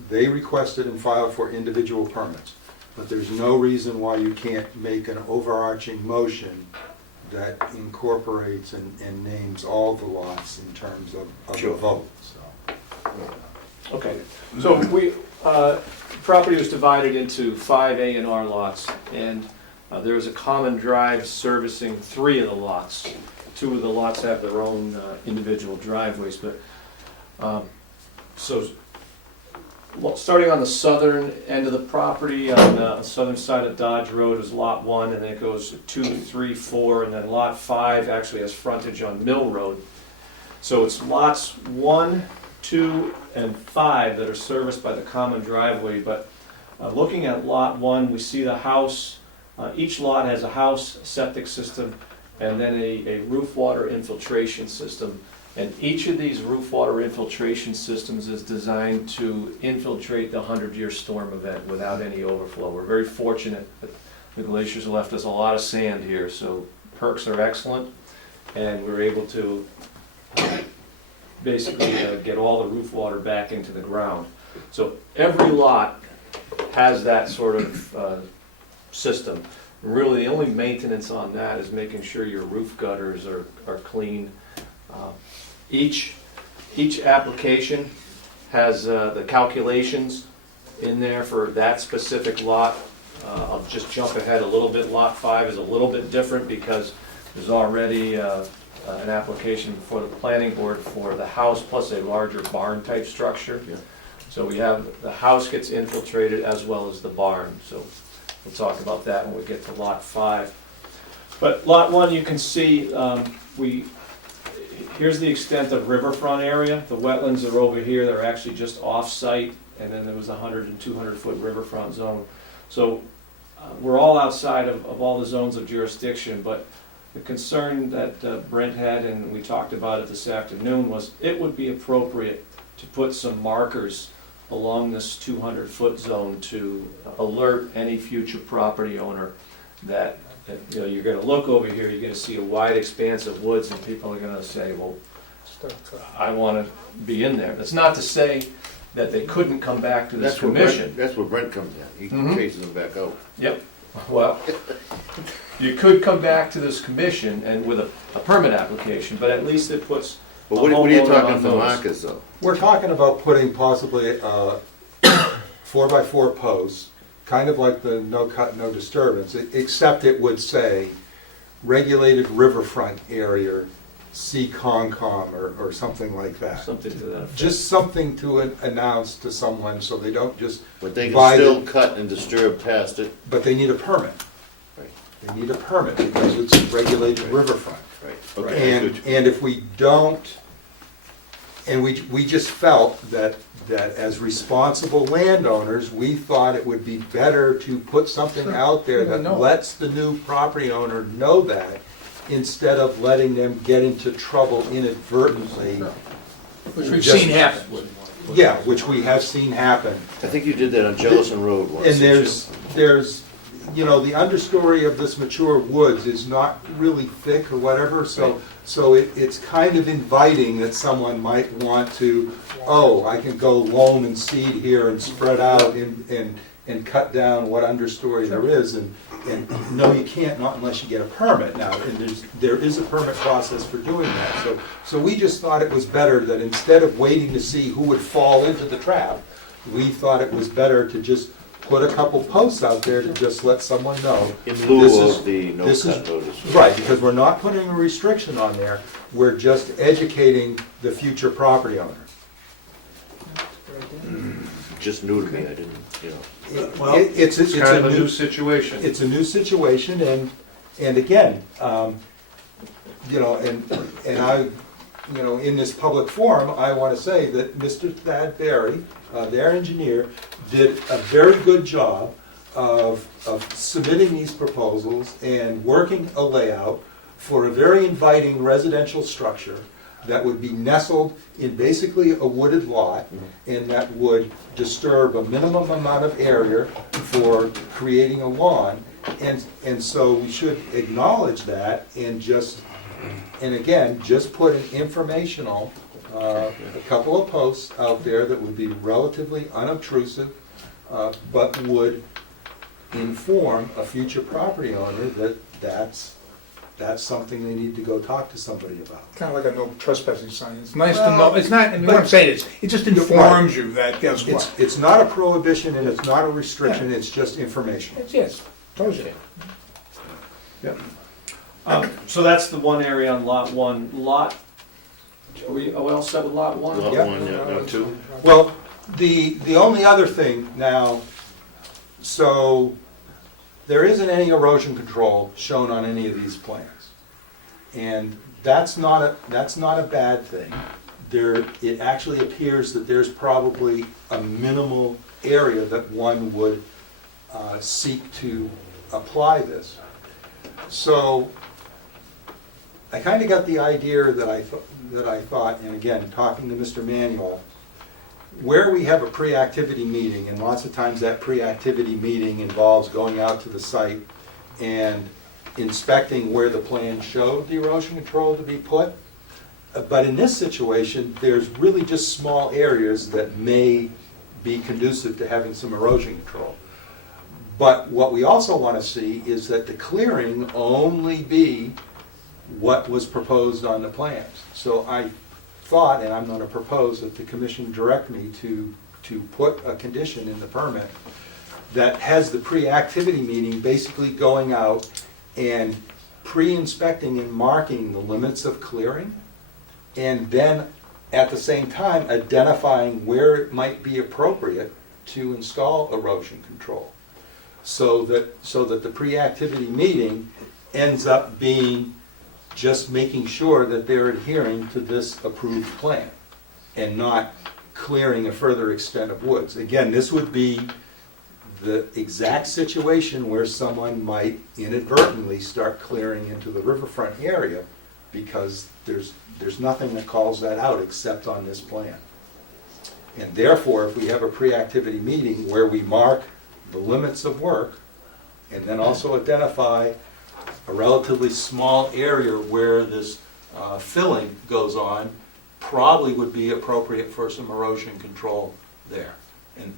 they requested and filed for individual permits. But there's no reason why you can't make an overarching motion that incorporates and names all the lots in terms of a Sure. vote, so. Okay, so property was divided into 5 A&R lots, and there is a common drive servicing 3 of the lots. 2 of the lots have their own individual driveways, but, so, starting on the southern end of the property, on the southern side of Dodge Road is Lot 1, and then it goes 2, 3, 4, and then Lot 5 actually has frontage on Mill Road. So it's lots 1, 2, and 5 that are serviced by the common driveway, but looking at Lot 1, we see the house, each lot has a house, septic system, and then a roof water infiltration system. And each of these roof water infiltration systems is designed to infiltrate the 100-year storm event without any overflow. We're very fortunate that the glaciers left us a lot of sand here, so perks are excellent, and we're able to basically get all the roof water back into the ground. So every lot has that sort of system. Really, the only maintenance on that is making sure your roof gutters are clean. Each application has the calculations in there for that specific lot. I'll just jump ahead a little bit. Lot 5 is a little bit different because there's already an application before the planning board for the house plus a larger barn type structure. Yeah. So we have, the house gets infiltrated as well as the barn. So we'll talk about that when we get to Lot 5. But lot one, you can see, here's the extent of riverfront area. The wetlands are over here, they're actually just off-site, and then there was a 100 and 200-foot riverfront zone. So we're all outside of all the zones of jurisdiction, but the concern that Brent had, and we talked about it this afternoon, was it would be appropriate to put some markers along this 200-foot zone to alert any future property owner that, you're gonna look over here, you're gonna see a wide expanse of woods, and people are gonna say, well, I wanna be in there. That's not to say that they couldn't come back to this commission. That's where Brent comes in, he Mhm. chases them back out. Yep, well, you could come back to this commission and with a permit application, but at least it puts a But what are you homeowner talking on for notice. markers though? We're talking about putting possibly 4x4 posts, kind of like the no cut, no disturbance, except it would say regulated riverfront area, see ConCom or something like that. Something to that effect. Just something to announce to someone so they don't just, But they By can still the- cut and disturb past it. but they need a permit. Right. They need a permit because it's regulated riverfront. Right. Okay, I see what you- And if we don't, and we just felt that as responsible landowners, we thought it would be better to put something Sure. out there People that know. lets the new property owner know that, instead of letting them get into trouble inadvertently. Which we've Just- seen happen. Yeah, which we have seen happen. I think you did that on Jellison Road once. And there's, the understory of this mature woods is not really thick or whatever, so it's kind of inviting that someone might want to, oh, I can go loam and seed here and spread out and cut down what understory there is, and no, you can't, not unless you get a permit now, and there is a permit process for doing that, so we just thought it was better that instead of waiting to see who would fall into the trap, we thought it was better to just put a couple posts out there to just let someone know. In this lieu is- of the no this is- cut notice. Right, because we're not putting a restriction on there, we're just educating the future property owner. Just new to me, I didn't, Well, It's It's kind of a new situation. It's a new situation, and again, and I, in this public forum, I want to say that Mr. Thad Berry, their engineer, did a very good job of submitting these proposals and working a layout for a very inviting residential structure that would be nestled in basically a wooded lot, and that would disturb a minimum amount of area for creating a lawn. And so we should acknowledge that and again, just put an informational, a couple of posts out there that would be relatively unobtrusive, but would inform a future property owner that that's something they need to go talk to somebody about. Kind of like a no trespassing sign. It's nice to know, it's not, and what I'm saying is, it just informs you that, guess what? It's not a prohibition and it's not a restriction, it's just information. Yes, told you. So that's the one area on lot one. Are we all set with lot one? Lot Yeah. one, yeah, lot two. Well, the only other thing now, so there isn't any erosion control shown on any of these plans. And that's not a bad thing. It actually appears that there's probably a minimal area that one would seek to apply this. So I kind of got the idea that I thought, and again, talking to Mr. Manuel, where we have a pre-activity meeting, and lots of times that pre-activity meeting involves going out to the site and inspecting where the plan showed the erosion control to be put. But in this situation, there's really just small areas that may be conducive to having some erosion control. But what we also want to see is that the clearing only be what was proposed on the plans. So I thought, and I'm going to propose that the commission direct me to put a condition in the permit that has the pre-activity meeting basically going out and pre-inspecting and marking the limits of clearing, and then at the same time identifying where it might be appropriate to install erosion control. So that the pre-activity meeting ends up being just making sure that they're adhering to this approved plan and not clearing a further extent of woods. Again, this would be the exact situation where someone might inadvertently start clearing into the riverfront area because there's nothing that calls that out except on this plan. And therefore, if we have a pre-activity meeting where we mark the limits of work and then also identify a relatively small area where this filling goes on, probably would be appropriate for some erosion control there.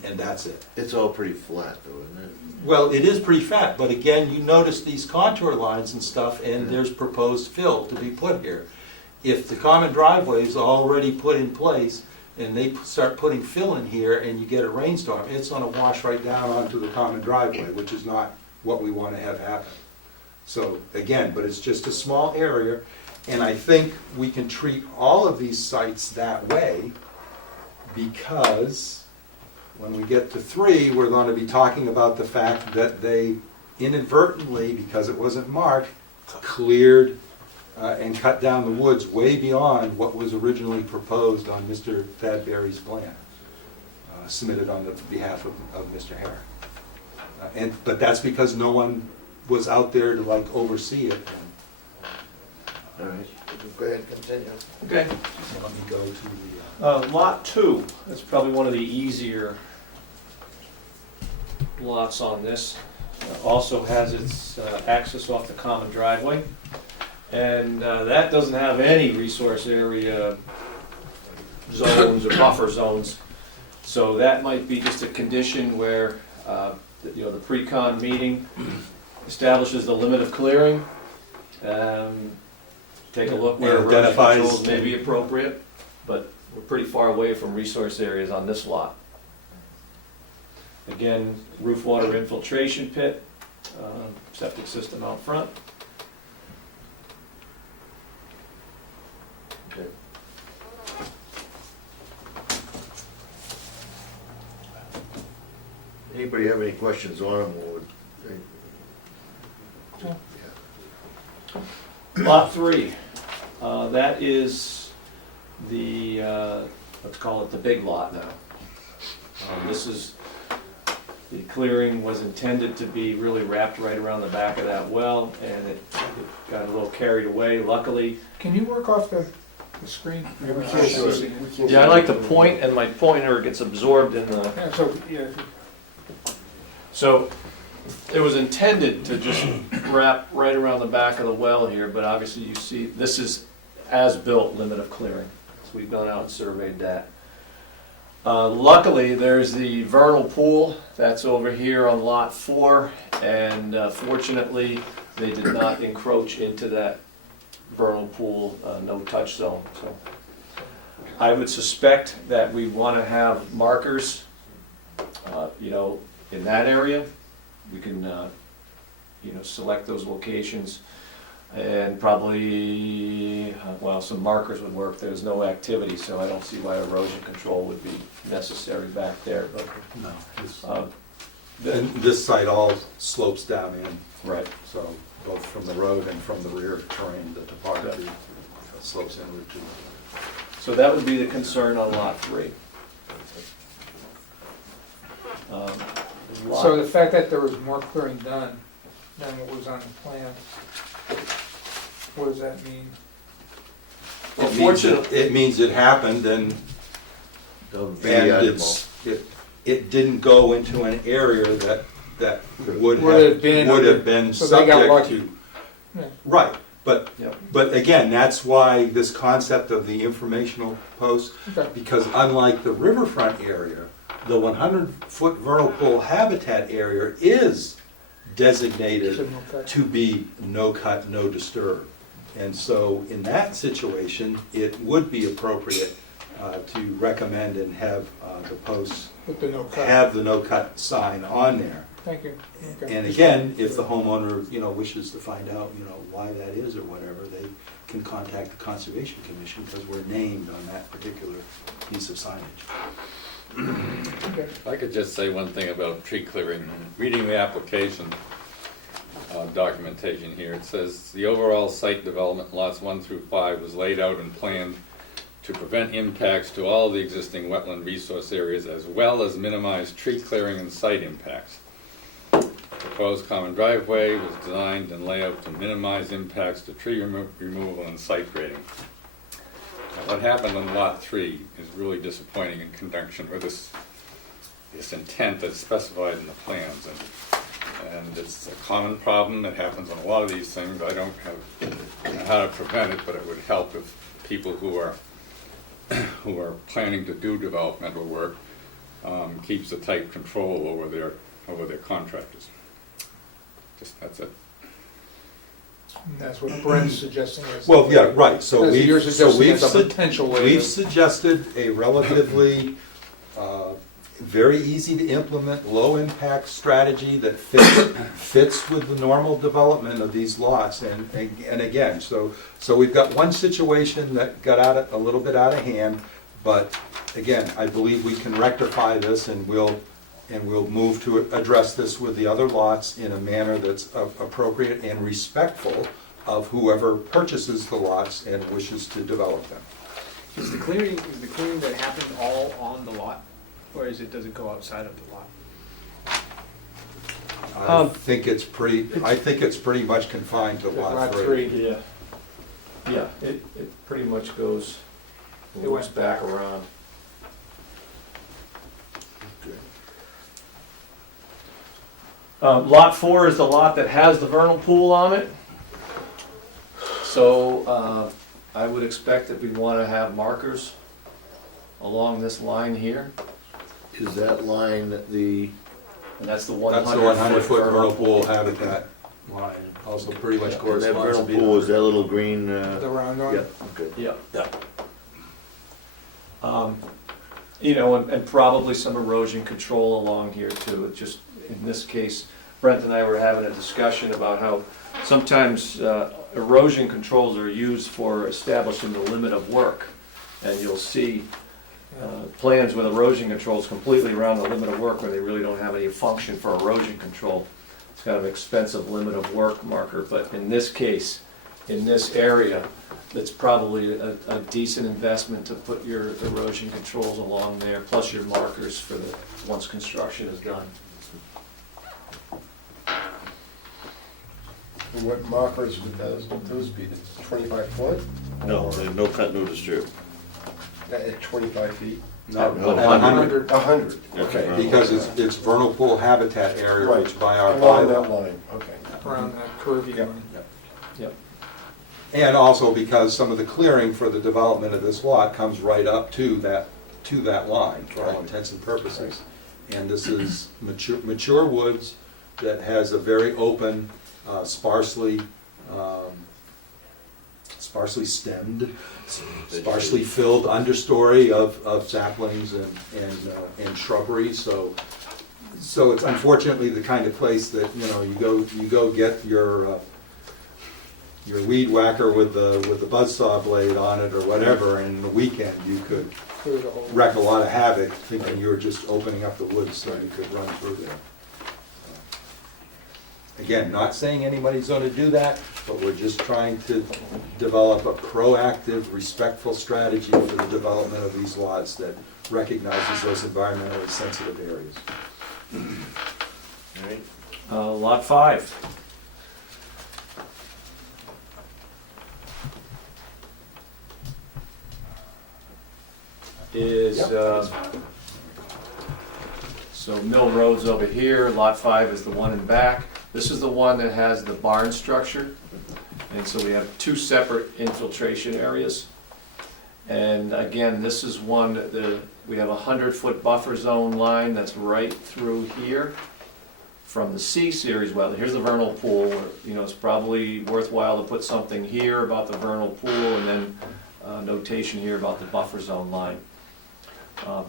And that's it. It's all pretty flat though, isn't it? Well, it is pretty fat, but again, you notice these contour lines and stuff, and there's proposed fill to be put here. If the common driveway is already put in place, and they start putting fill in here, and you get a rainstorm, it's gonna wash right down onto the common driveway, which is not what we wanna have happen. So, again, but it's just a small area, and I think we can treat all of these sites that way, because when we get to 3, we're going to be talking about the fact that they inadvertently, because it wasn't marked, cleared and cut down the woods way beyond what was originally proposed on Mr. Thadberry's plan, submitted on the behalf of Mr. Herrick. But that's because no one was out there to like oversee it. All right, go ahead, continue. Okay. So let me go to the... Lot 2, that's probably one of the easier lots on this. Also has its access off the common driveway. And that doesn't have any resource area zones or buffer zones. So that might be just a condition where, the pre-con meeting establishes the limit of clearing. Take a look where erosion Identifies- controls may be appropriate, but we're pretty far away from resource areas on this lot. Again, roof water infiltration pit, septic system out front. Okay. Anybody have any questions on them or would? Lot 3, that is the, let's call it the big lot now. This is, the clearing was intended to be really wrapped right around the back of that well, and it got a little carried away. Luckily, Can you work off the screen? yeah, I like to point, and my pointer gets absorbed in the... Yeah, so, yeah, So, it was intended to just wrap right around the back of the well here, but obviously you see, this is as-built limit of clearing. So we've gone out and surveyed that. Luckily, there's the vernal pool that's over here on lot 4, and fortunately, they did not encroach into that vernal pool no-touch zone. So I would suspect that we want to have markers, in that area. We can, select those locations, and probably, some markers would work. There's no activity, so I don't see why erosion control would be necessary back there, but. No, this, uh, and this site all slopes down in, Right. so both from the road and from the rear terrain, the topography slopes inward to. So that would be the concern on lot 3. so the fact that there was more clearing done than what was on the plan, what does that mean? It means it happened and it didn't go into an area that would have been So they got subject lucky. to. Yeah. Right, but Yep. again, that's why this concept of the informational post, Okay. because unlike the riverfront area, the 100-foot vernal pool habitat area is designated So no cut. to be no cut, no disturb. And so in that situation, it would be appropriate to recommend and have the posts With the no cut. have the no cut sign on there. Thank you. Okay. And again, if the homeowner, wishes to find out, why that is or whatever, they can contact the Conservation Commission because we're named on that particular piece of signage. Okay. If I could just say one thing about tree clearing. Reading the application, documentation here. It says, "The overall site development lots 1 through 5 was laid out and planned to prevent impacts to all the existing wetland resource areas as well as minimize tree clearing and site impacts. Proposed common driveway was designed and layout to minimize impacts to tree removal and site grading." Now, what happened on lot 3 is really disappointing in conjunction with this intent that's specified in the plans. And it's a common problem that happens on a lot of these things. I don't know how to prevent it, but it would help if people who are planning to do developmental work keeps a tight control over their contractors. That's it. And that's what Brent's suggesting is. Well, yeah, right, so As you're suggesting, we've, it's a potential way we've to- suggested a relatively, very easy to implement, low-impact strategy that fits with the normal development of these lots. And again, so we've got one situation that got a little bit out of hand, but again, I believe we can rectify this, and we'll move to address this with the other lots in a manner that's appropriate and respectful of whoever purchases the lots and wishes to develop them. Is the clearing that happened all on the lot, or does it go outside of the lot? I think it's pretty much confined to lot 3. Yeah. Yeah, it pretty much goes, It went back around. Lot 4 is the lot that has the vernal pool on it. So I would expect that we'd want to have markers along this line here. Is that line the, And that's the That's the 100-foot vernal pool habitat line, also pretty much and that corresponds vernal to pool, is that little green, The round one? yeah, okay. Yeah. You know, and probably some erosion control along here too. It just, in this case, Brent and I were having a discussion about how sometimes erosion controls are used for establishing the limit of work. And you'll see plans with erosion controls completely around the limit of work where they really don't have any function for erosion control. It's kind of an expensive limit of work marker, but in this case, in this area, it's probably a decent investment to put your erosion controls along there, plus your markers for the, once construction is done. And what markers would those be, 25 foot? No, there's no cut, no disturb. At 25 feet? No, No, 100, 100, Okay. okay. because it's vernal pool habitat area, Right. which by our Along that bylaw. line, okay. Around that curvy Yep. line. Yep. And also because some of the clearing for the development of this lot comes right up to that line, for all Right. intents and purposes. And this is mature woods that has a very open, sparsely stemmed, sparsely filled understory of saplings and shrubbery, so it's unfortunately the kind of place that, you go get your weed whacker with the buzzsaw blade on it or whatever, and in the weekend you could Clear the whole. wreak a lot of havoc thinking you were just opening up the woods so you could run through there. Again, not saying anybody's gonna do that, but we're just trying to develop a proactive, respectful strategy for the development of these lots that recognizes those environmentally sensitive areas. All right. Lot 5. Is, so Mill Road's over here, Lot 5 is the one in back. This is the one that has the barn structure. And so we have two separate infiltration areas. And again, this is one that we have a 100-foot buffer zone line that's right through here from the C-series well. Here's the vernal pool. It's probably worthwhile to put something here about the vernal pool and then notation here about the buffer zone line.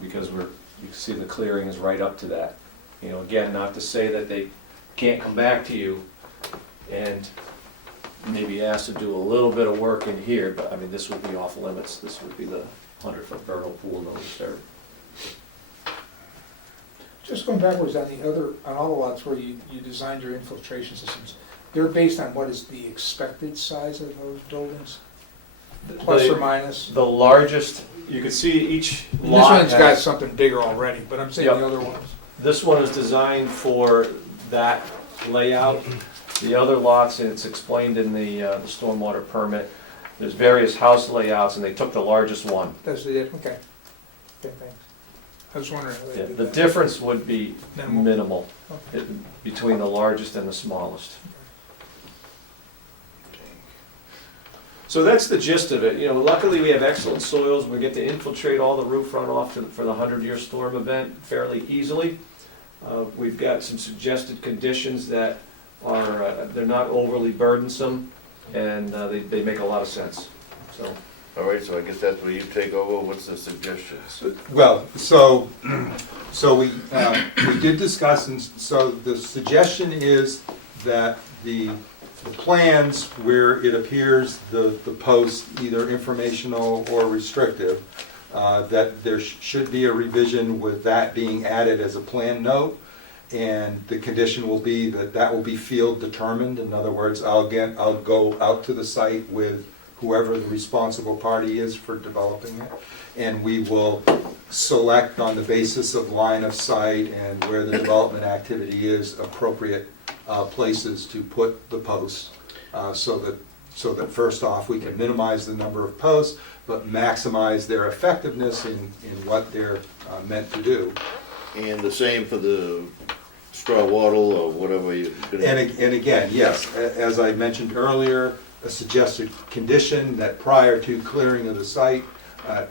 Because you can see the clearing is right up to that. Again, not to say that they can't come back to you and maybe ask to do a little bit of work in here, but I mean, this would be off limits. This would be the 100-foot vernal pool, no disturb. Just going backwards on all the lots where you designed your infiltration systems, they're based on what is the expected size of those buildings? Plus or minus? The largest, you can see each This lot one's got has, something bigger already, but I'm saying Yep. the other ones. this one is designed for that layout. The other lots, and it's explained in the stormwater permit, there's various house layouts, and they took the largest one. That's the, okay. Okay, thanks. I was wondering how they Yeah, did the that. difference would be Minimal. minimal Okay. between the largest and the smallest. So that's the gist of it. You know, luckily we have excellent soils. We get to infiltrate all the roof runoff for the 100-year storm event fairly easily. We've got some suggested conditions that are, they're not overly burdensome, and they make a lot of sense, so. All right, so I guess that's where you take over. What's the suggestions? Well, so we did discuss, and so the suggestion is that the plans where it appears the post either informational or restrictive, that there should be a revision with that being added as a plan note, and the condition will be that that will be field determined. In other words, I'll go out to the site with whoever the responsible party is for developing it, and we will select on the basis of line of sight and where the development activity is appropriate places to put the posts, so that first off we can minimize the number of posts but maximize their effectiveness in what they're meant to do. And the same for the straw wattle or whatever you're gonna. And again, yes, as I mentioned earlier, a suggested condition that prior to clearing of the site,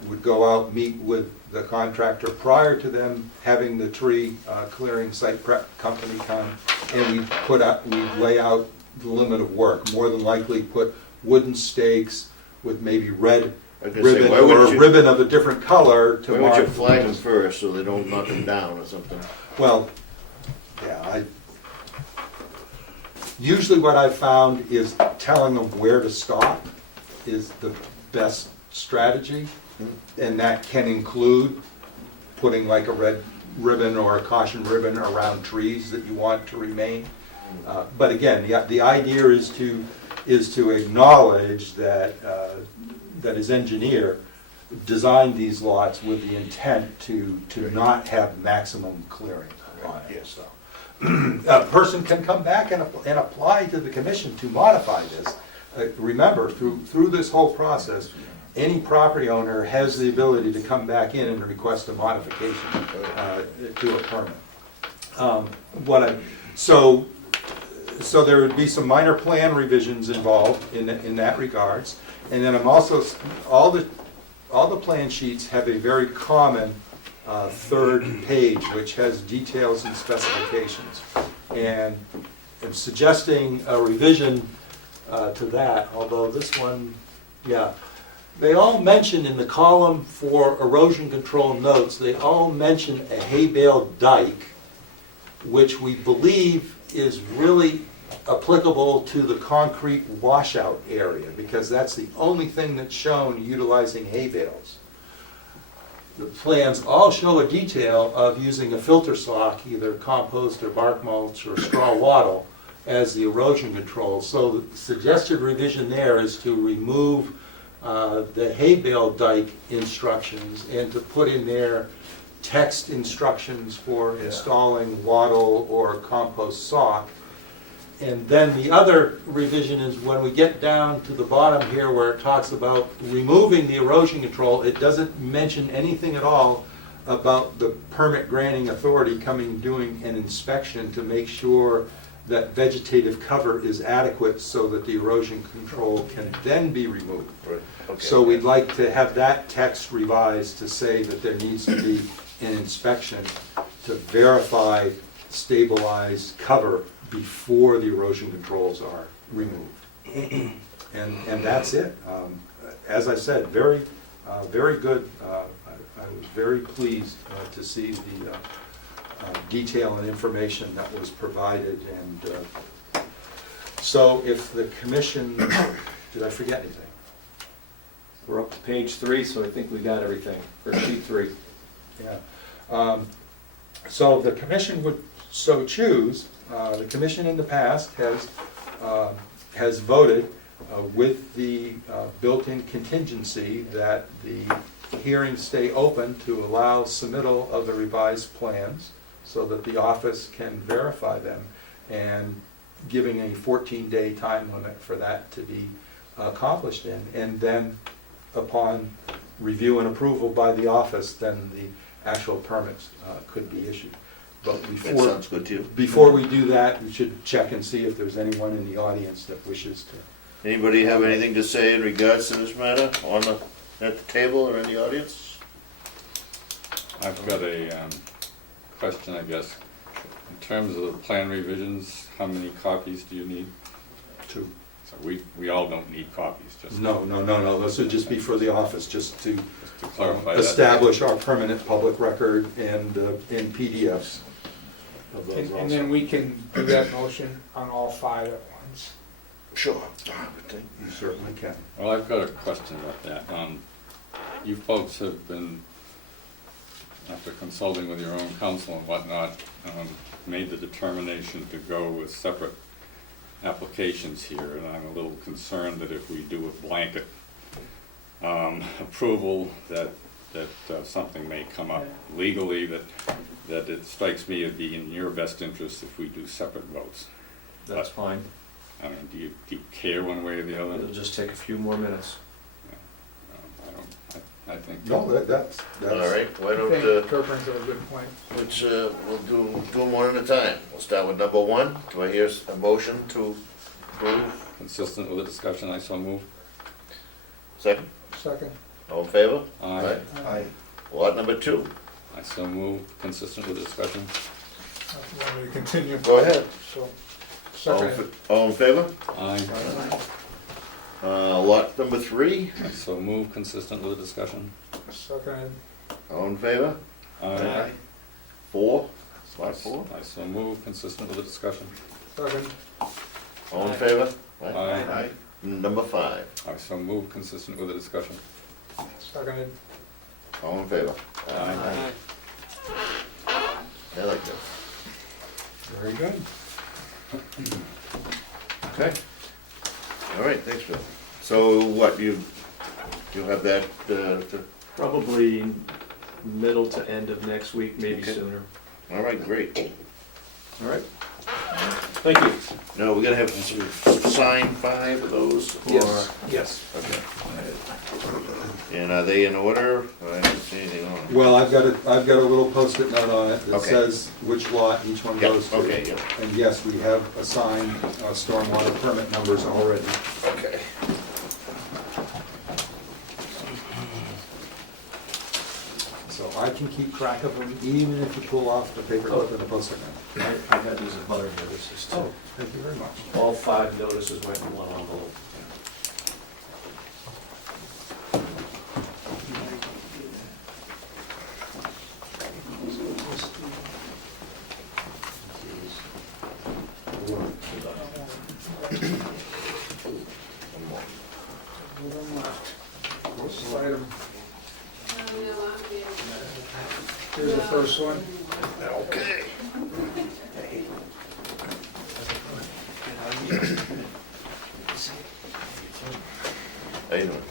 would go out, meet with the contractor prior to them having the tree clearing site prep company come, and we lay out the limit of work. More than likely put wooden stakes with maybe red I was gonna say, ribbon why or wouldn't a you- ribbon of a different color to Why would you mark. flag them first so they don't knock them down or something? Well, yeah, usually what I've found is telling them where to stop is the best strategy, and that can include putting like a red ribbon or a caution ribbon around trees that you want to remain. But again, the idea is to acknowledge that his engineer designed these lots with the intent to not have maximum clearing on it, so. A person can come back and apply to the commission to modify this. Remember, through this whole process, any property owner has the ability to come back in and request a modification to a permit. So there would be some minor plan revisions involved in that regards. And then I'm also, all the plan sheets have a very common third page, which has details and specifications. And I'm suggesting a revision to that, although this one, yeah. They all mention in the column for erosion control notes, they all mention a hay bale dike, which we believe is really applicable to the concrete washout area, because that's the only thing that's shown utilizing hay bales. The plans all show a detail of using a filter sock, either compost or bark mulch or straw wattle, as the erosion control. So the suggested revision there is to remove the hay bale dike instructions and to put in there text instructions for installing wattle or compost sock. And then the other revision is when we get down to the bottom here where it talks about removing the erosion control, it doesn't mention anything at all about the permit granting authority coming doing an inspection to make sure that vegetative cover is adequate so that the erosion control can then be removed. Right, okay. So we'd like to have that text revised to say that there needs to be an inspection to verify stabilized cover before the erosion controls are removed. And that's it. As I said, very good. I was very pleased to see the detail and information that was provided. And so if the commission, did I forget anything? We're up to page 3, so I think we got everything, or sheet 3. Yeah. So the commission would so choose. The commission in the past has has voted with the built-in contingency that the hearings stay open to allow submittal of the revised plans so that the office can verify them, and giving a 14-day time limit for that to be accomplished in. And then upon review and approval by the office, then the actual permits could be issued. But That before, sounds good to you. before we do that, we should check and see if there's anyone in the audience that wishes to. Anybody have anything to say in regards to this matter at the table or in the audience? I've got a question, I guess. In terms of the plan revisions, how many copies do you need? 2. So we all don't need copies, just No, this would just be for the office, just to to clarify that. establish our permanent public record and in PDFs of those And then also. we can do that motion on all 5 at once. Sure. I would think. You certainly can. Well, I've got a question about that. You folks have been, after consulting with your own counsel and whatnot, made the determination to go with separate applications here, and I'm a little concerned that if we do a blanket approval, that something may come up legally, that it strikes me as being in your best interest if we do separate votes. That's fine. I mean, do you care one way or the other? It'll just take a few more minutes. I think. No, that's. All right, why I don't, think Kurt brings up a good point. let's, we'll do them one at a time. We'll start with number 1. Do I hear a motion to approve? Consistent with the discussion, I so move. Second? Second. All in favor? Aye. Aye. Lot number 2. I so move, consistent with the discussion. Want me to continue? Go ahead. So, All in second. all in favor? Aye. Lot number 3. I so move, consistent with the discussion. Second. All in favor? Aye. 4. Lot 4. I so move, consistent with the discussion. Second. All in favor? Aye. Number 5. I so move, consistent with the discussion. Seconded. All in favor? Aye. I like that. Very good. Okay. All right, thanks, Bill. So what, you'll have that, Probably middle to end of next week, maybe Okay. sooner. all right, great. All right. Thank you. No, we're gonna have to sign 5 of those? or- Yes. Okay. And are they in order? I didn't see anything on them. Well, I've got a little Post-it note on it that Okay. says which lot each one Yeah, goes to. okay, yeah. And yes, we have assigned stormwater permit numbers already. Okay. So I can keep track of them even if you pull off the paper clip and the Post-it note. I had these as butter notices too. Thank you very much. All 5 notices went in one envelope. Slide 'em. Here's the first one. Okay. How you doing?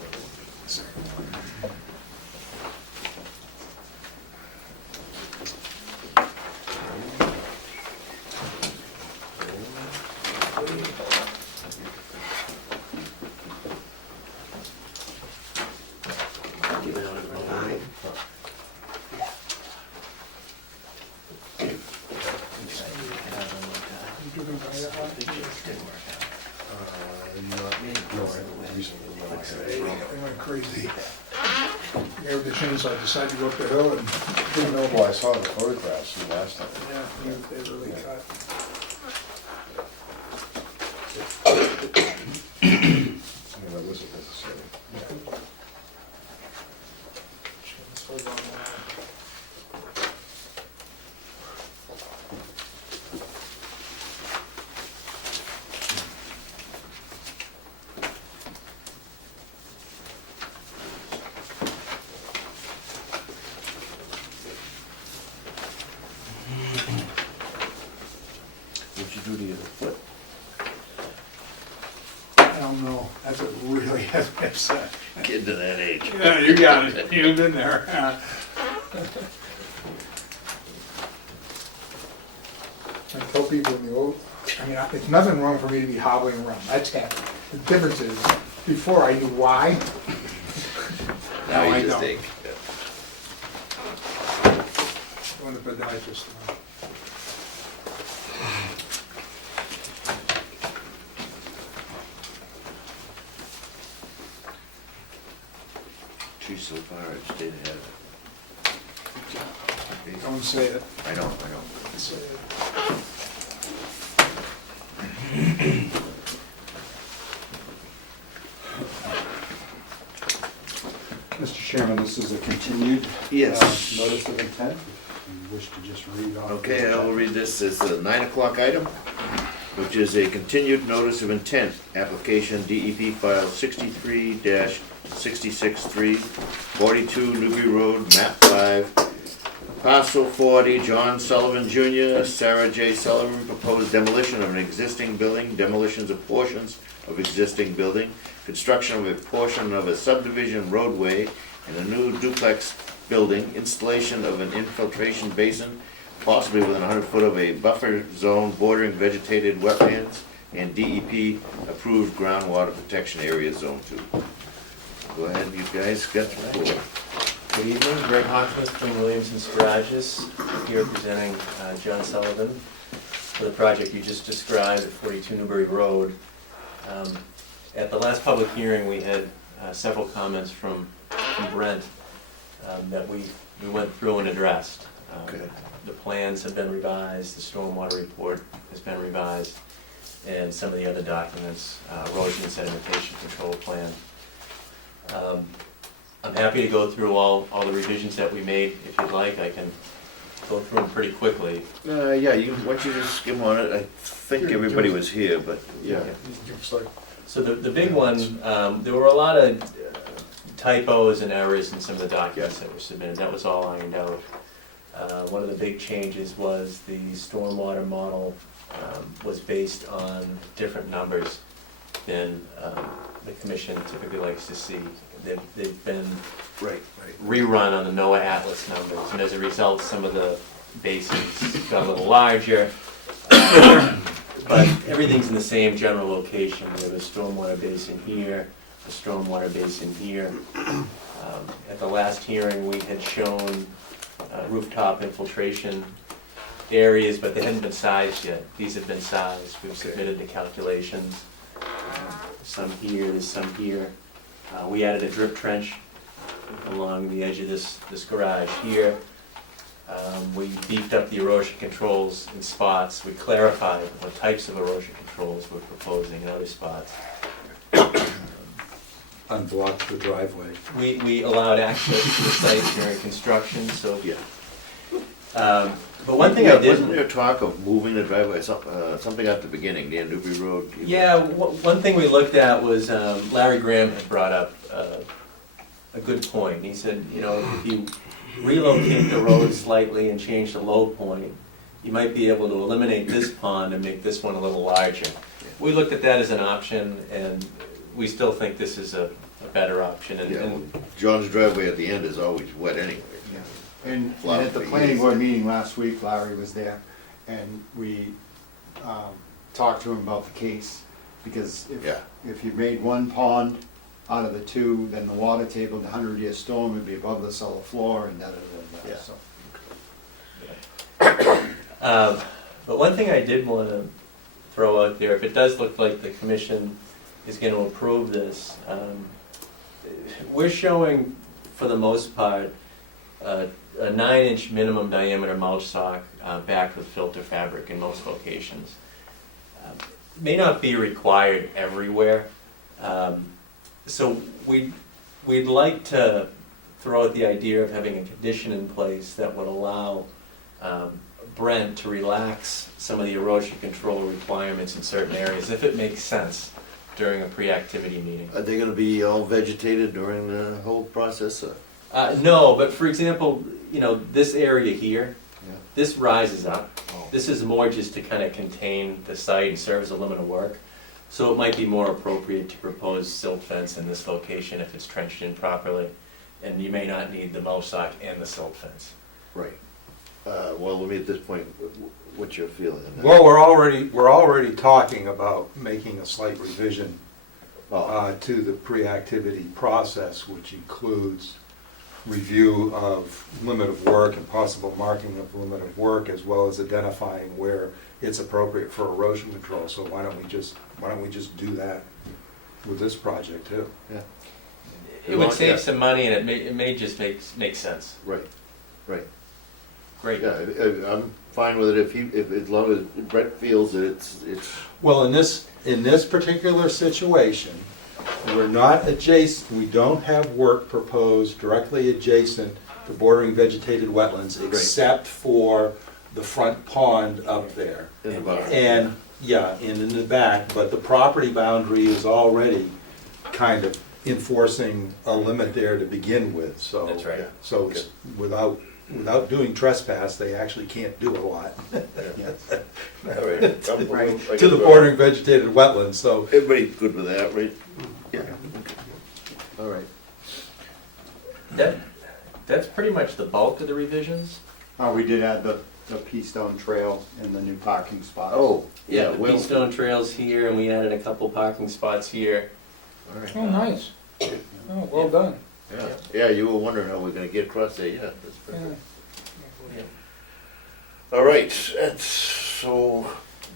They went crazy. They were the chainsaw decided to go up the hill and, Didn't know, well, I saw the photographs the last time. yeah, they really cut. I mean, that wasn't necessary. Chainsaws on that. What'd you do to your foot? It's, Getting to that age. yeah, you got it, you've been there. I tell people in the old, I mean, it's nothing wrong for me to be hobbling around, that's happy. The difference is, before I knew why, now Now I you just don't. think. Going to podiatrist tomorrow. Geez, so far it's stayed ahead of it. Don't say it. I know. Don't say it. Mr. Chairman, this is a continued Yes. notice of intent. If you wish to just read off. Okay, I will read this as a 9 o'clock item, which is a continued notice of intent, application DEP file 63-663, 42 Newbury Road, map 5, parcel 40, John Sullivan Jr., Sarah J. Sullivan, proposed demolition of an existing building, demolitions of portions of existing building, construction of a portion of a subdivision roadway and a new duplex building, installation of an infiltration basin, possibly within 100 foot of a buffer zone bordering vegetated wetlands, and DEP approved groundwater protection area zone 2. Go ahead, you guys, got the floor. Good evening, Greg Hawkins from Williamson's Garages, here presenting John Sullivan for the project you just described at 42 Newbury Road. At the last public hearing, we had several comments from Brent that we went through and addressed. Okay. The plans have been revised, the stormwater report has been revised, and some of the other documents, erosion and sedimentation control plan. I'm happy to go through all the revisions that we made. If you'd like, I can go through them pretty quickly. Yeah, why don't you just skim on it? I think everybody was here, but yeah. So the big one, there were a lot of typos and errors in some of the documents that were submitted. That was all ironed out. One of the big changes was the stormwater model was based on different numbers than the commission typically likes to see. They've been rerun on the NOAA Atlas numbers, and as a result, some of the basins got a little larger. But everything's in the same general location. We have a stormwater basin here, a stormwater basin here. At the last hearing, we had shown rooftop infiltration areas, but they hadn't been sized yet. These have been sized. We've submitted the calculations. Some here, there's some here. We added a drip trench along the edge of this garage here. We beefed up the erosion controls in spots. We clarified what types of erosion controls we're proposing in other spots. Unblocked the driveway. We allowed access to the site during construction, so. Yeah. But one thing I did. Wasn't there talk of moving the driveway, something at the beginning, near Newbury Road? Yeah, one thing we looked at was Larry Graham had brought up a good point. He said, you know, if you relocate the road slightly and change the low point, you might be able to eliminate this pond and make this one a little larger. We looked at that as an option, and we still think this is a better option. And John's driveway at the end is always wet anyway. And at the planning board meeting last week, Larry was there, and we talked to him about the case, because if you made one pond out of the two, then the water table in the 100-year storm would be above the cellar floor, and da-da-da-da, so. But one thing I did want to throw out there, if it does look like the commission is going to approve this, we're showing, for the most part, a 9-inch minimum diameter mulch sock backed with filter fabric in most locations. May not be required everywhere, so we'd like to throw out the idea of having a condition in place that would allow Brent to relax some of the erosion control requirements in certain areas, if it makes sense during a pre-activity meeting. Are they gonna be all vegetated during the whole process? No, but for example, you know, this area here, Yeah. this rises up. Oh. This is more just to kind of contain the site and serve as a limit of work. So it might be more appropriate to propose silt fence in this location if it's trenched in properly, and you may not need the mousesock and the silt fence. Right. Well, let me at this point, what's your feeling on that? Well, we're already talking about making a slight revision to the pre-activity process, which includes review of limit of work and possible marking of limit of work, as well as identifying where it's appropriate for erosion control. So why don't we just do that with this project too? Yeah. It would save some money, and it may just make sense. Right, right. Great. Yeah, I'm fine with it if as long as Brett feels that it's. Well, in this particular situation, we're not adjacent, we don't have work proposed directly adjacent to bordering vegetated wetlands, except for the front pond up there. In the bottom. And, yeah, and in the back, but the property boundary is already kind of enforcing a limit there to begin with, so. That's right. So it's without doing trespass, they actually can't do a lot. All right. To the bordering vegetated wetlands, so. Everybody good with that, right? Yeah. All right. That's pretty much the bulk of the revisions. We did add the Keystone Trail in the new parking spots. Oh, Yeah, yeah, the well. Keystone Trail's here, and we added a couple parking spots here. All right. Oh, nice. Oh, well done. Yeah, yeah, you were wondering how we're gonna get across there, yeah, that's Yeah. perfect. All right, so,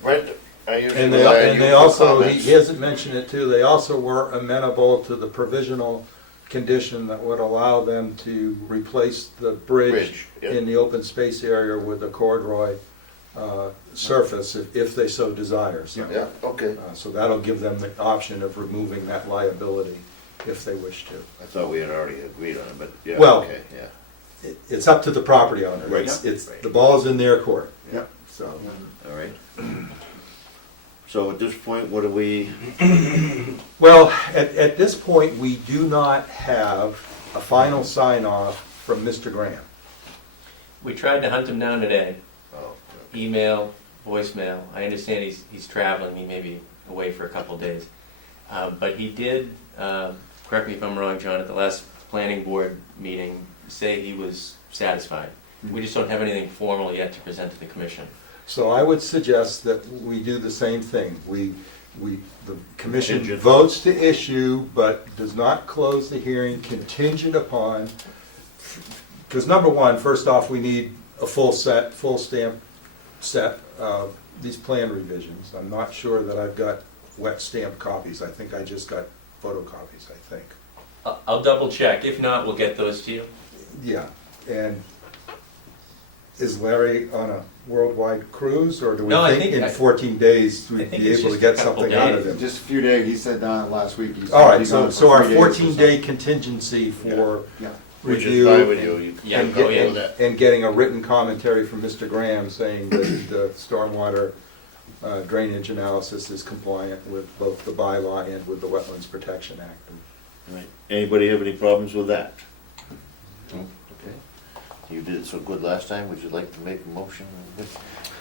Brent, I usually And rely on they you for also, comments. he hasn't mentioned it too, they also were amenable to the provisional condition that would allow them to replace the bridge yeah. in the open space area with a corduroy surface if they so desire. So, Yeah, okay. so that'll give them the option of removing that liability if they wish to. I thought we had already agreed on it, but yeah, Well, okay, yeah. It's up to the property owner. Right. It's the ball's in their court. Yep. So. All right. So at this point, what do we, Well, at this point, we do not have a final sign-off from Mr. Graham. We tried to hunt him down today. oh, Email, voicemail. I understand he's traveling, he may be away for a couple of days. But he did, correct me if I'm wrong, John, at the last planning board meeting, say he was satisfied. We just don't have anything formal yet to present to the commission. So I would suggest that we do the same thing. The commission Contingent. votes to issue, but does not close the hearing contingent upon, because number one, first off, we need a full stamp set of these plan revisions. I'm not sure that I've got wet stamp copies. I think I just got photocopies, I think. I'll double check. If not, we'll get those to you. Yeah, and is Larry on a worldwide cruise, or do we No, I think think in 14 days we'd think be it's able to just a get couple something out of days. him? Just a few days, he said last week. He's All right, he's so gone so for our 3 days or 14-day contingency for Yeah. which is review fine with you. Yeah, and oh, get- yeah. and getting a written commentary from Mr. Graham saying that the stormwater drainage analysis is compliant with both the bylaw and with the Wetlands Protection Act. Right. Anybody have any problems with that? No. Okay. You did it so good last time, would you like to make a motion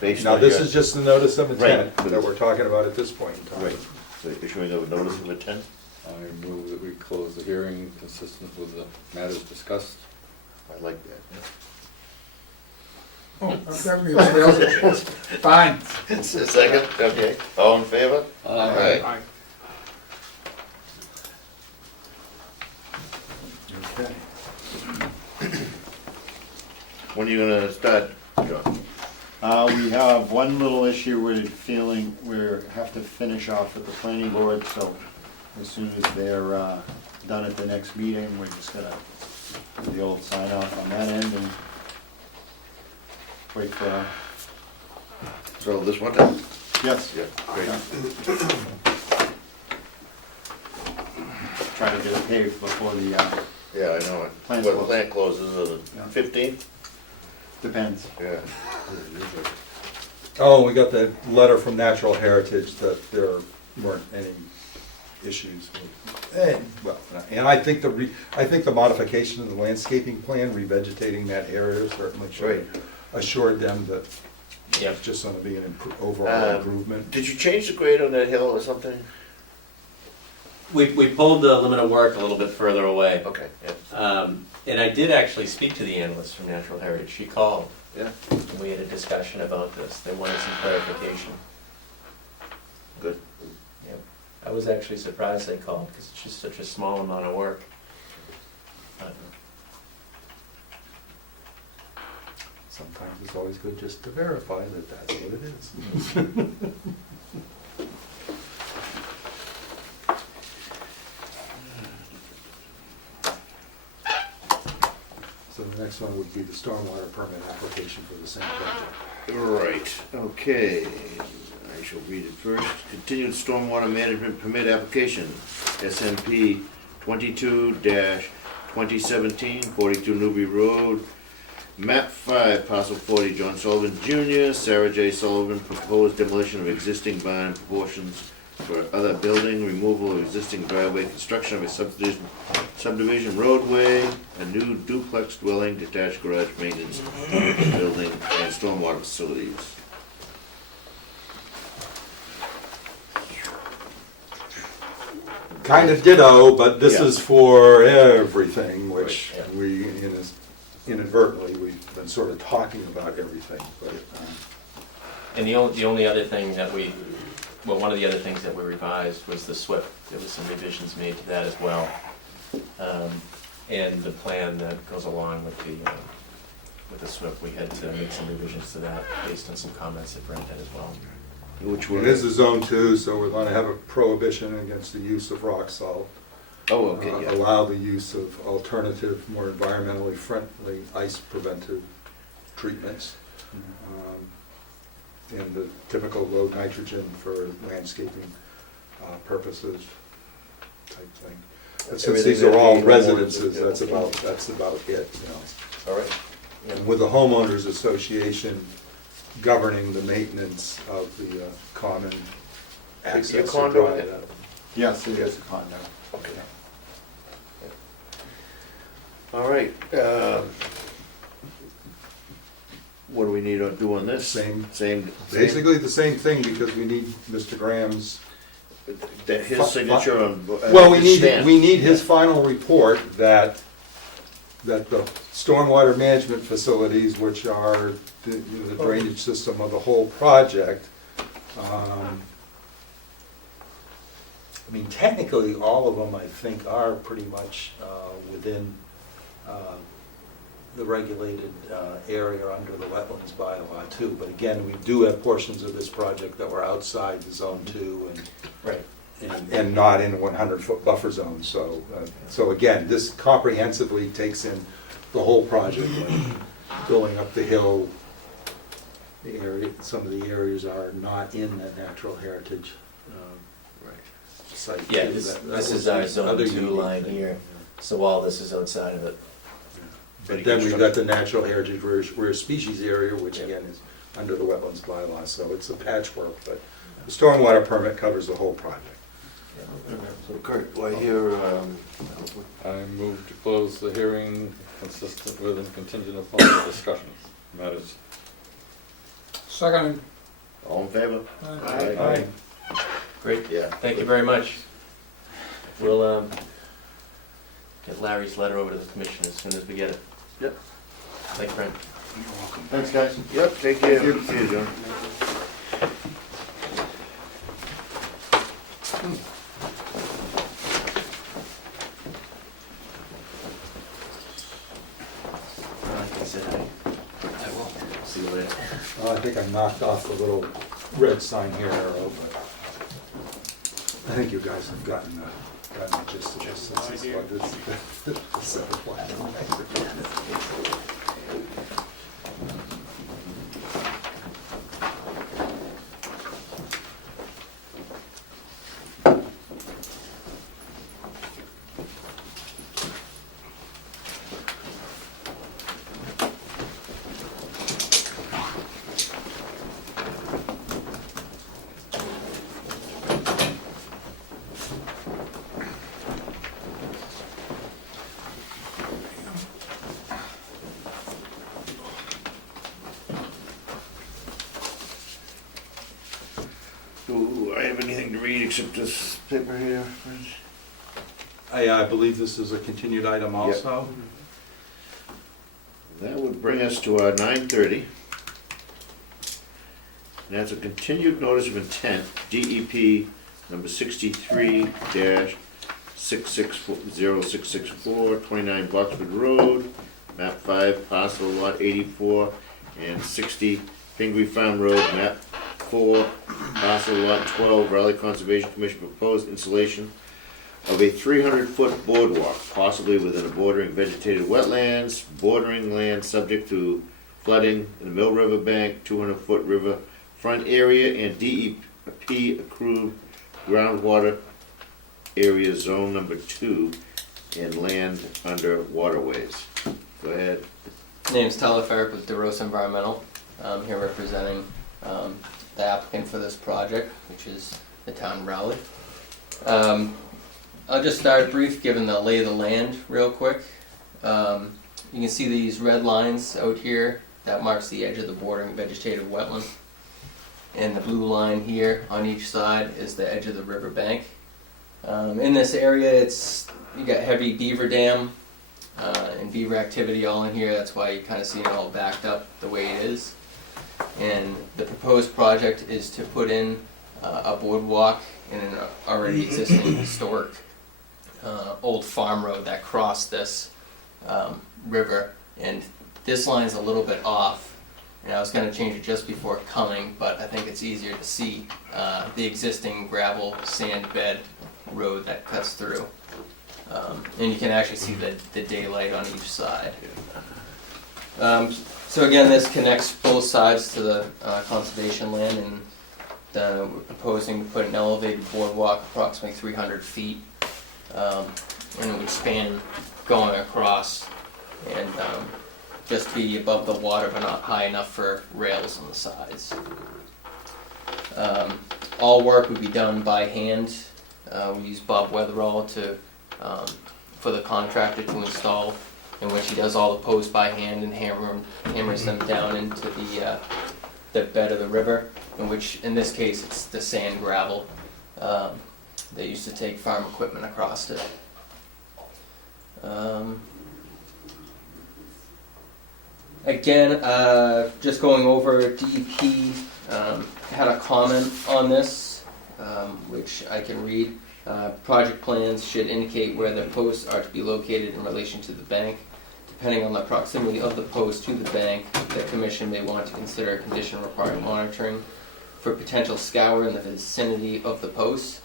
based Now, on this your- is just the notice of intent Right. that we're talking about at this point in time. Right, so issuing of a notice of intent? I move that we close the hearing consistent with the matters discussed. I like that. Oh, everybody else a chance. Fine. It's a second, okay, all in favor? Aye. Aye. Okay. When are you gonna start, John? We have one little issue we're feeling we have to finish off at the planning board, so as soon as they're done at the next meeting, we're just gonna do the old sign off on that end and wait for, So this one? yes, Yeah, great. try to get it paved before the, Yeah, I know it. Plant's Well, the closed. plant closes on Yeah. the 15th? depends. Yeah. Oh, we got the letter from Natural Heritage that there weren't any issues with, and I think the modification of the landscaping plan, revegetating that area certainly should assured them that Yep. it's just gonna be an overall Um, improvement. Did you change the grade on that hill or something? We pulled the limit of work a little bit further away. Okay. And I did actually speak to the analyst from Natural Heritage. She called. Yeah. And we had a discussion about this. They wanted some clarification. Good. Yep. I was actually surprised they called because it's just such a small amount of work. But Sometimes it's always good just to verify that that's what it is. So the next one would be the stormwater permit application for the same project. Right, okay. I shall read it first. Continued stormwater management permit application, SNP 22-2017, 42 Newbury Road, map 5, parcel 40, John Sullivan Jr., Sarah J. Sullivan, proposed demolition of existing barn proportions for other building, removal of existing driveway, construction of a subdivision roadway, a new duplex dwelling, detached garage, maintenance building, and stormwater facilities. Kind of ditto, but this Yeah. is for everything, which Right, we inadvertently, we've been sort of talking about everything, but, and the only other thing that one of the other things that we revised was the SWIP. There was some revisions made to that as well. And the plan that goes along with the SWIP, we had to make some revisions to that based on some comments that Brent had as well. Which it were, is a zone 2, so we're going to have a prohibition against the use of rock salt. oh, okay, yeah. Allow the use of alternative, more environmentally friendly ice preventive treatments. And the typical low nitrogen for landscaping purposes type thing. And since Everything these are that all the homeowners residences, are- that's about it, you know. All right. And with the homeowners association governing the maintenance of the common access. Your to condo dry in it? out. Yes, it is a condo. Okay. All right, what do we need to do on this? Same. Same. Basically the same thing, because we need Mr. Graham's, His signature on. well, his stamp. we need his final report that the stormwater management facilities, which are the drainage system of the whole project, I mean, technically, all of them, I think, are pretty much within the regulated area under the wetlands bylaw too. But again, we do have portions of this project that were outside the zone 2 Right. and not in a 100-foot buffer zone. So, so again, this comprehensively takes in the whole project, like going up the hill. The area, some of the areas are not in the natural heritage site. Yeah, too. this That is was our the zone other 2 unique line thing. here, so all this is outside of it. But then we've got the natural heritage rare species area, which again is under the wetlands bylaw, so it's a patchwork, but the stormwater permit covers the whole project. So Kurt, do I hear, I move to close the hearing consistent with and contingent upon the discussion matters. Second. all in favor? Aye. Great, Yeah. thank you very much. We'll get Larry's letter over to the commission as soon as we get it. Yep. Thanks, Brent. Thanks, guys. Yep, take care. Thank you. See you, John. I said I will. See you later. Well, I think I knocked off the little red sign here, Arrow, but I think you guys have gotten the gist of this. This is what the set of plans. Do I have anything to read except this paper here? I believe this is a continued item also. That would bring us to our 9:30. And that's a continued notice of intent, DEP number 63-0664, 29 Boxwood Road, map 5, parcel lot 84, and 60 Pingree Farm Road, map 4, parcel lot 12, Raleigh Conservation Commission proposed installation of a 300-foot boardwalk, possibly within a bordering vegetated wetlands, bordering land subject to flooding in the Mill River bank, 200-foot river front area, and DEP approved groundwater area zone number 2 and land under waterways. Go ahead. Name's Tyler Ferrick with DeRosa Environmental. I'm here representing the applicant for this project, which is the town of Raleigh. I'll just start brief, given the lay of the land real quick. You can see these red lines out here. That marks the edge of the bordering vegetative wetland. And the blue line here on each side is the edge of the riverbank. In this area, you got heavy beaver dam and beaver activity all in here. That's why you kind of see it all backed up the way it is. And the proposed project is to put in a boardwalk in an already existing historic old farm road that crossed this river. And this line's a little bit off. And I was going to change it just before coming, but I think it's easier to see the existing gravel sand bed road that cuts through. And you can actually see the daylight on each side. So again, this connects both sides to the conservation land, and we're proposing to put an elevated boardwalk approximately 300 feet, and it would span going across and just be above the water but not high enough for rails on the sides. All work would be done by hand. We use Bob Weatherall for the contractor to install, in which he does all the posts by hand and hammers them down into the bed of the river, in which in this case it's the sand gravel. They used to take farm equipment across it. Again, just going over, DEP had a comment on this, which I can read. Project plans should indicate where the posts are to be located in relation to the bank. Depending on the proximity of the post to the bank, the commission may want to consider a condition requiring monitoring for potential scour in the vicinity of the posts.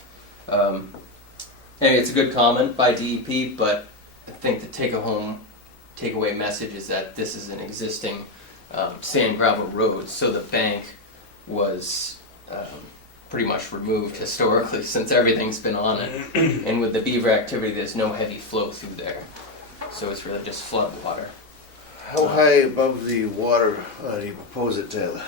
It's a good comment by DEP, but I think the takeaway message is that this is an existing sand gravel road, so the bank was pretty much removed historically since everything's been on it. And with the beaver activity, there's no heavy flow through there, so it's really just flood water. How high above the water do you propose it, Taylor?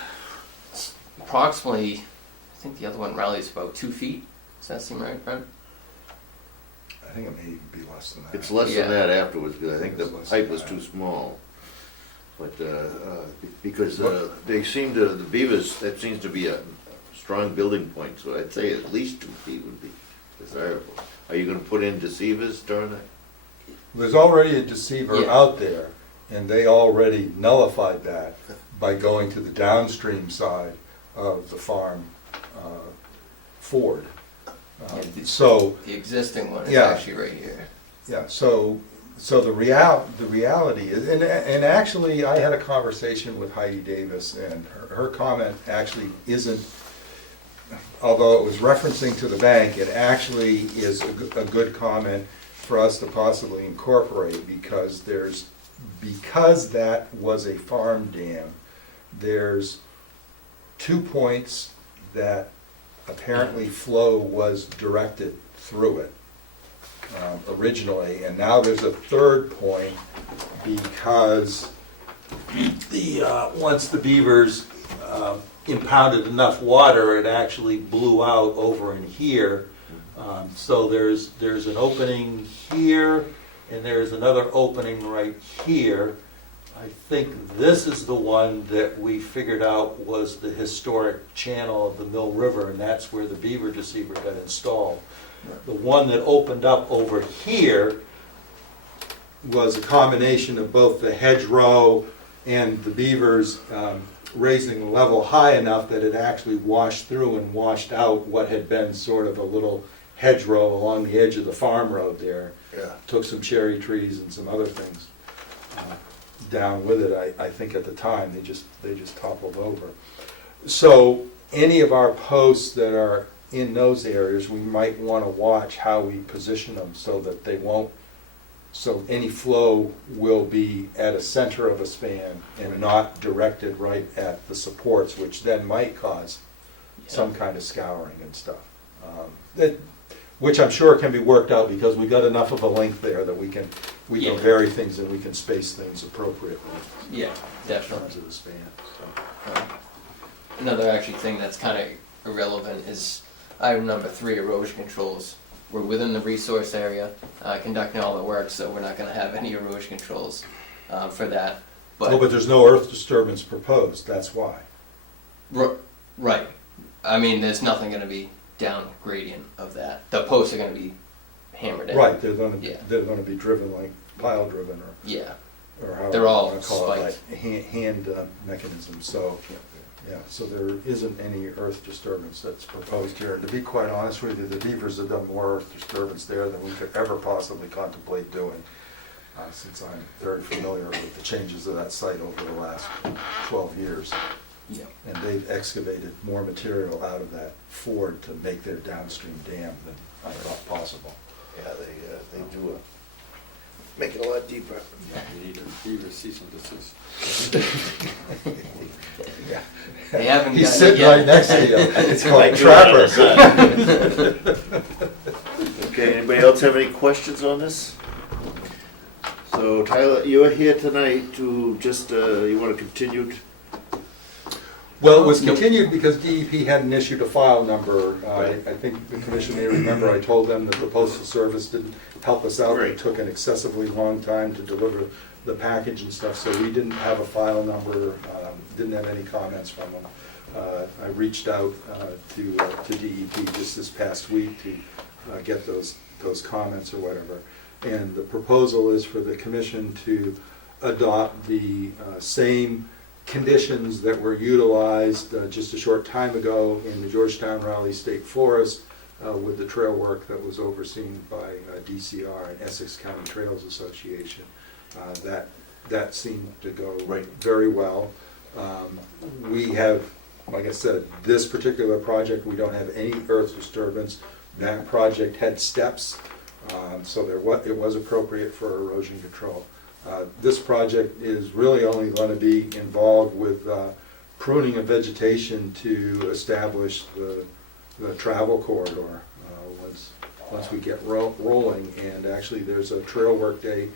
Approximately, I think the other one rallies about 2 feet. Does that seem right, Brent? I think it may even be less than that. It's less than that afterwards, because I think the It's less pipe than was that. too small. But, because they seem to, the beavers, that seems to be a strong building point, so I'd say at least 2 feet would be desirable. Are you gonna put in deceivers during that? There's already a deceiver out there, and they already nullified that by going to the downstream side of the farm ford. So the existing one is Yeah. actually right here. yeah, so the reality is, and actually I had a conversation with Heidi Davis, and her comment actually isn't, although it was referencing to the bank, it actually is a good comment for us to possibly incorporate, because that was a farm dam, there's 2 points that apparently flow was directed through it originally, and now there's a third point because once the beavers impounded enough water, it actually blew out over in here. So there's an opening here, and there's another opening right here. I think this is the one that we figured out was the historic channel of the Mill River, and that's where the beaver deceiver got installed. The one that opened up over here was a combination of both the hedgerow and the beavers raising the level high enough that it actually washed through and washed out what had been sort of a little hedgerow along the edge of the farm road there. Yeah. Took some cherry trees and some other things down with it. I think at the time they just toppled over. So any of our posts that are in those areas, we might want to watch how we position them so that they won't. So any flow will be at a center of a span and not directed right at the supports, which then might cause some kind of scouring and stuff. Which I'm sure can be worked out because we've got enough of a length there that we can vary things and we can space things appropriately. Yeah, In definitely. terms of the span. So. Another actually thing that's kind of irrelevant is item number 3, erosion controls. We're within the resource area, conducting all the work, so we're not going to have any erosion controls for that. But there's no earth disturbance proposed, that's why. Right. I mean, there's nothing going to be down gradient of that. The posts are going to be hammered in. Right, they're going to be driven like pile driven or however They're all you want to call it, spiked. like hand mechanism. So yeah, so there isn't any earth disturbance that's proposed here. And to be quite honest with you, the beavers have done more earth disturbance there than we could ever possibly contemplate doing, since I'm very familiar with the changes of that site over the last 12 years. Yeah. And they've excavated more material out of that ford to make their downstream dam than I thought possible. Yeah, they do make it a lot deeper. You need a beaver cease and desist. Yeah. They haven't He's gotten sitting it yet. right next to you. It's called I do it all trapper. the time. Okay, anybody else have any questions on this? So Tyler, you're here tonight to just, you want to continue? Well, it was continued because DEP hadn't issued a file number. Right. I think the commission may remember I told them that the Postal Service didn't help us out. Right. It took an excessively long time to deliver the package and stuff, so we didn't have a file number, didn't have any comments from them. I reached out to DEP just this past week to get those comments or whatever. And the proposal is for the commission to adopt the same conditions that were utilized just a short time ago in the Georgetown Raleigh State Forest with the trail work that was overseen by DCR and Essex County Trails Association. That seemed to go very well. We have, like I said, this particular project, we don't have any earth disturbance. That project had steps, so it was appropriate for erosion control. This project is really only going to be involved with pruning of vegetation to establish the travel corridor once we get rolling. And actually, there's a trail work day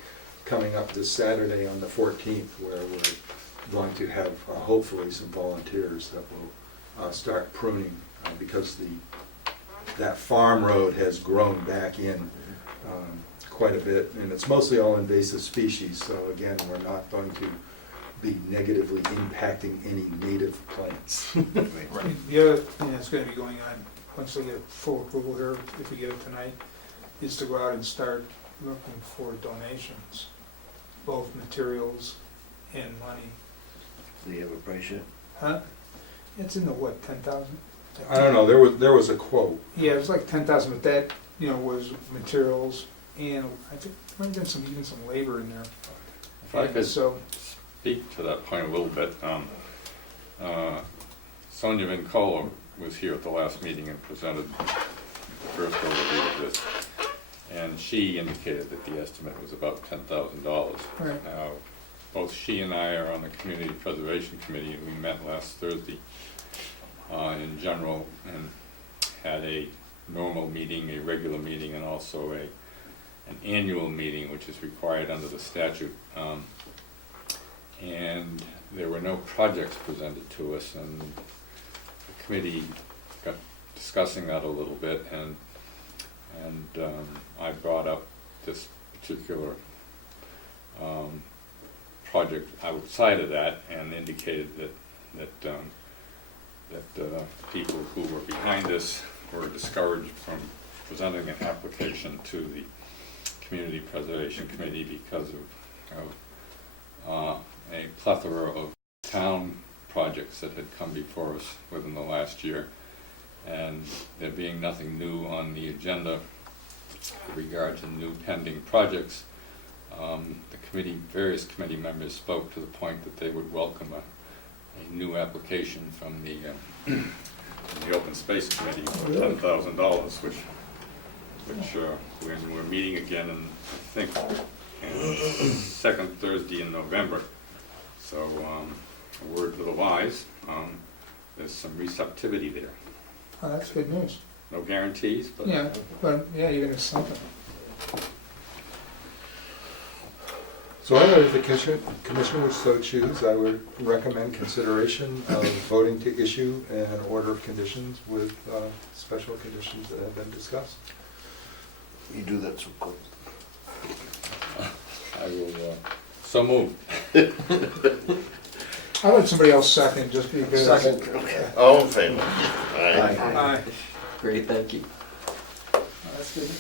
coming up this Saturday on the 14th where we're going to have hopefully some volunteers that will start pruning because that farm road has grown back in quite a bit, and it's mostly all invasive species, so again, we're not going to be negatively impacting any native plants. The other thing that's gonna be going on, once they get full approval here, if we get it tonight, is to go out and start looking for donations, both materials and money. Do you have a price yet? Huh? It's in the what, 10,000? I don't know, there was a quote. Yeah, it was like 10,000, but that, was materials and I think there might have been even some labor in there. If I could So, speak to that point a little bit, Sonia Vincola was here at the last meeting and presented the first overview of this, and she indicated that the estimate was about $10,000. Right. Now, both she and I are on the Community Preservation Committee, and we met last Thursday in general and had a normal meeting, a regular meeting, and also an annual meeting, which is required under the statute. And there were no projects presented to us, and the committee got discussing that a little bit, and I brought up this particular project outside of that and indicated that people who were behind this were discouraged from presenting an application to the Community Preservation Committee because of a plethora of town projects that had come before us within the last year. And there being nothing new on the agenda with regard to new pending projects, various committee members spoke to the point that they would welcome a new application from the Open Space Committee for $10,000, which we're meeting again in, I think, second Thursday in November. So, a word to the wise, there's some receptivity there. Oh, that's good news. No guarantees, but. Yeah, but, yeah, even if something. So I know if the commission would so choose, I would recommend consideration of voting to issue an order of conditions with special conditions that have been discussed. You do that so quick. I will, so move. I'll let somebody else second, just because. Second. Okay. All in favor? Aye. Aye. Great, thank you. That's good.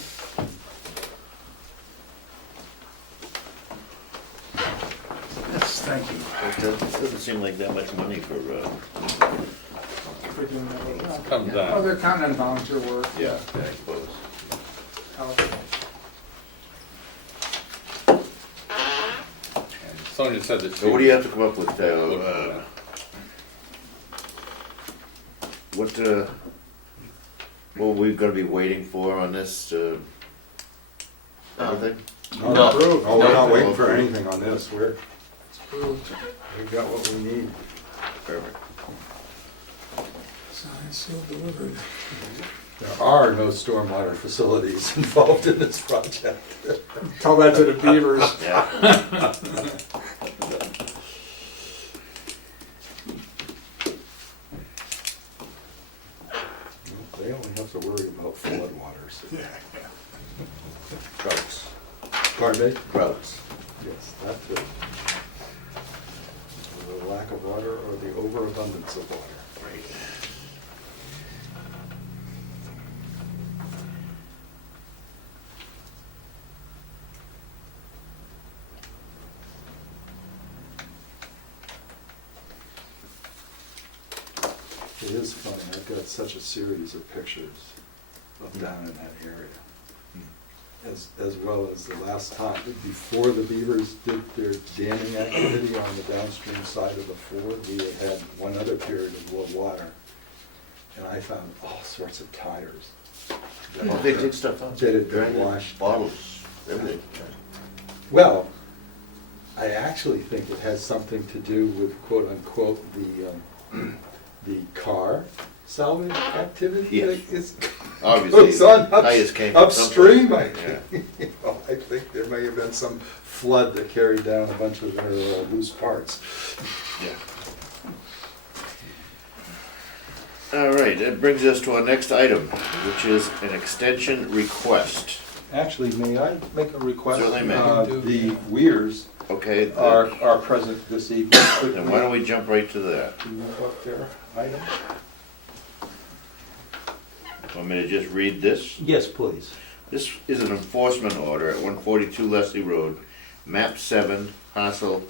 Yes, thank you. It doesn't seem like that much money for, For doing that. Comes Oh, down. they're counting on volunteer work. yeah, I suppose. And Sonia said that she. So what do you have to come up with, Look for that. what are we gonna be waiting for on this, anything? No. Approved. Oh, we're not No. waiting for anything on this, we've got what we need. Perfect. Signed, sealed, delivered. There are no stormwater facilities involved in this project. Tell that to the beavers. Yeah. They only have to worry about floodwaters. Droughts. Pardon me? Droughts. Yes, that too. The lack of water or the overabundance of water. Right. It is funny, I've got such a series of pictures of down in that area. As well as the last time, before the beavers did their damming activity on the downstream side of the ford, we had had one other period of low water. And I found all sorts of tires. Oh, they dig stuff up. That had been Granite, washed. bottles, everything. Well, I actually think it has something to do with quote unquote the car salvage activity. Yes. Like, it's Obviously, goes on tires came from upstream. someplace. I think there may have been some flood that carried down a bunch of their loose parts. Yeah. All right, that brings us to our next item, which is an extension request. Actually, may I make a request? Certainly may. The Weirs Okay, are present this evening. then why don't we jump right to that? Do you move up their item? Want me to just read this? Yes, please. This is an enforcement order at 142 Leslie Road, map 7, parcel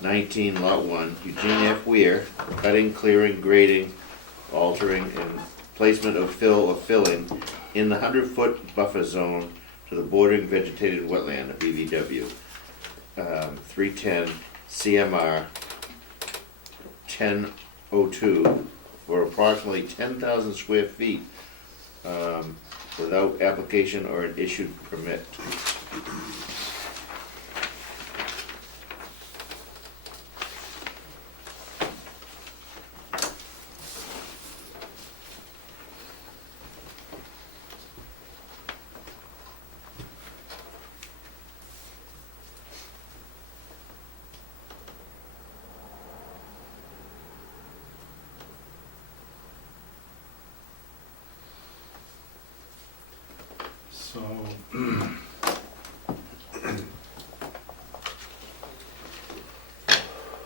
19, lot 1, Eugene F. Weir, cutting, clearing, grading, altering, and placement of fill or filling in the 100-foot buffer zone to the bordering vegetated wetland of BVW. 310 CMR 1002 for approximately 10,000 square feet without application or an issued permit.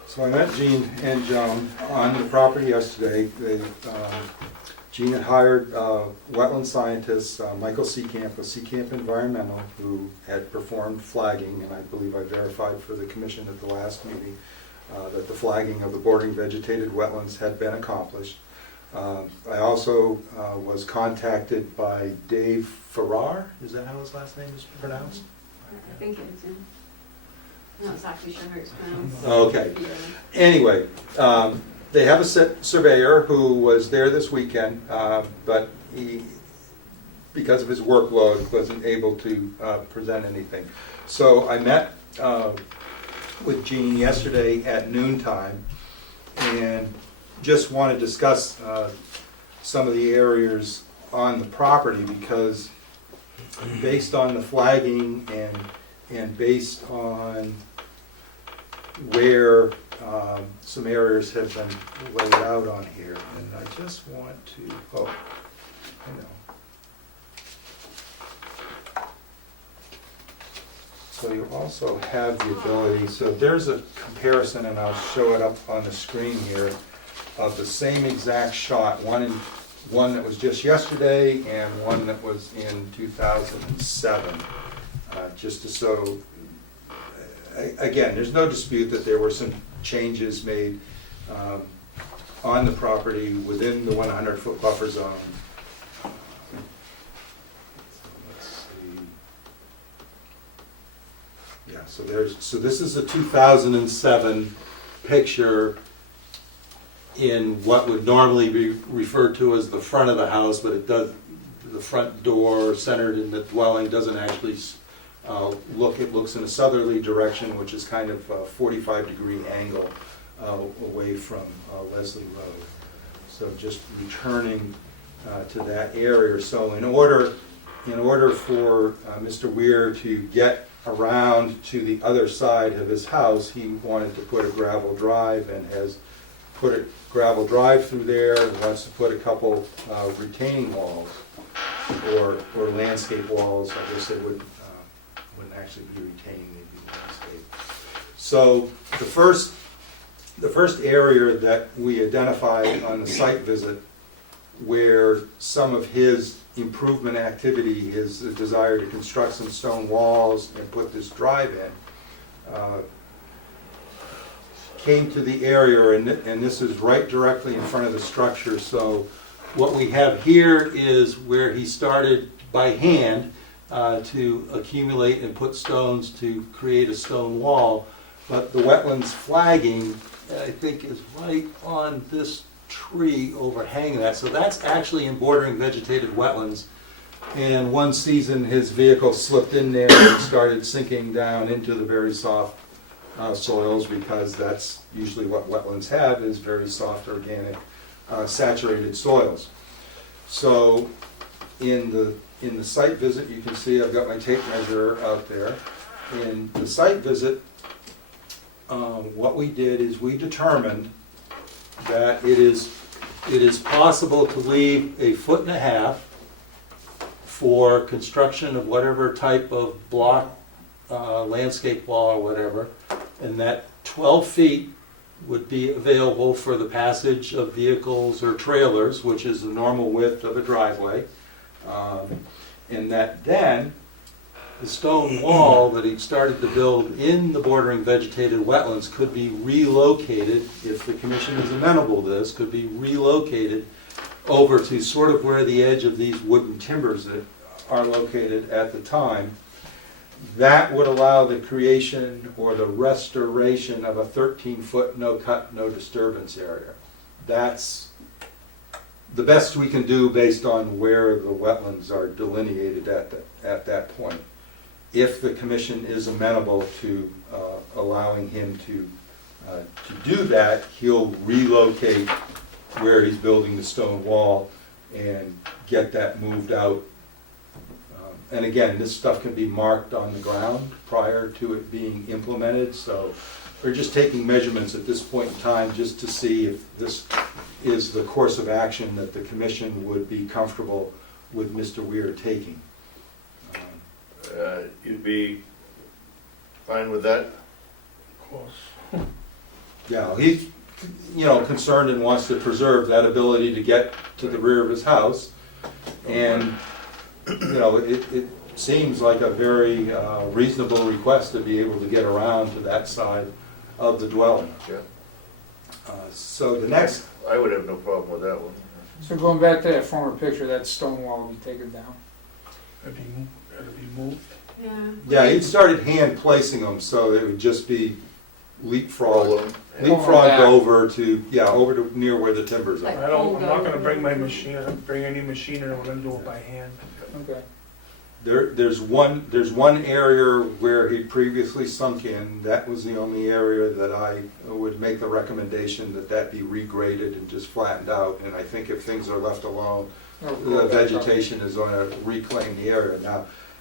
So I met Gene and Joan on the property yesterday. Gene had hired wetland scientist Michael Seecamp of Seecamp Environmental, who had performed flagging, and I believe I verified for the commission at the last meeting that the flagging of the bordering vegetated wetlands had been accomplished. I also was contacted by Dave Farrar, is that how his last name is pronounced? I think it is, yeah. I'm not exactly sure how it's pronounced. Okay. Yeah. Anyway, they have a surveyor who was there this weekend, but he, because of his workload, wasn't able to present anything. So I met with Gene yesterday at noontime and just want to discuss some of the areas on the property, because based on the flagging and based on where some areas have been laid out on here, and I just want to, oh, I know. So you also have the ability, so there's a comparison, and I'll show it up on the screen here, of the same exact shot, one that was just yesterday and one that was in 2007. Just to so, again, there's no dispute that there were some changes made on the property within the 100-foot buffer zone. Let's see. Yeah, so this is a 2007 picture in what would normally be referred to as the front of the house, but the front door centered in the dwelling doesn't actually it looks in a southerly direction, which is kind of a 45-degree angle away from Leslie Road. So just returning to that area. So in order for Mr. Weir to get around to the other side of his house, he wanted to put a gravel drive and has put a gravel drive through there, and wants to put a couple retaining walls or landscape walls. I guess they wouldn't actually be retaining, they'd be landscape. So the first area that we identified on the site visit where some of his improvement activity, his desire to construct some stone walls and put this drive in, came to the area, and this is right directly in front of the structure. So what we have here is where he started by hand to accumulate and put stones to create a stone wall, but the wetlands flagging, I think, is right on this tree overhanging that. So that's actually in bordering vegetated wetlands. And one season his vehicle slipped in there and started sinking down into the very soft soils, because that's usually what wetlands have, is very soft, organic, saturated soils. So in the site visit, you can see I've got my tape measure out there. In the site visit, what we did is we determined that it is possible to leave 1.5 feet for construction of whatever type of block, landscape wall or whatever, and that 12 feet would be available for the passage of vehicles or trailers, which is the normal width of a driveway, and that then the stone wall that he'd started to build in the bordering vegetated wetlands could be relocated, if the commission is amenable to this, could be relocated over to sort of where the edge of these wooden timbers that are located at the time. That would allow the creation or the restoration of a 13-foot no-cut, no-disturbance area. That's the best we can do based on where the wetlands are delineated at that point. If the commission is amenable to allowing him to do that, he'll relocate where he's building the stone wall and get that moved out. And again, this stuff can be marked on the ground prior to it being implemented, so we're just taking measurements at this point in time just to see if this is the course of action that the commission would be comfortable with Mr. Weir taking. You'd be fine with that? Of course. Yeah, he's concerned and wants to preserve that ability to get to the rear of his house. And, it seems like a very reasonable request to be able to get around to that side of the dwelling. Yeah. So the next, I would have no problem with that one. So going back to that former picture, that stone wall will be taken down. It'd be moved. Yeah. he started hand placing them, so it would just be Roll leapfrogged them. back. over to near where the timbers are. I'm not gonna bring my machine, bring any machine in, I'm gonna do it by hand. Okay. There's one area where he previously sunk in. That was the only area that I would make the recommendation that be regraded and just flattened out. And I think if things are left alone, the vegetation is going to reclaim the area.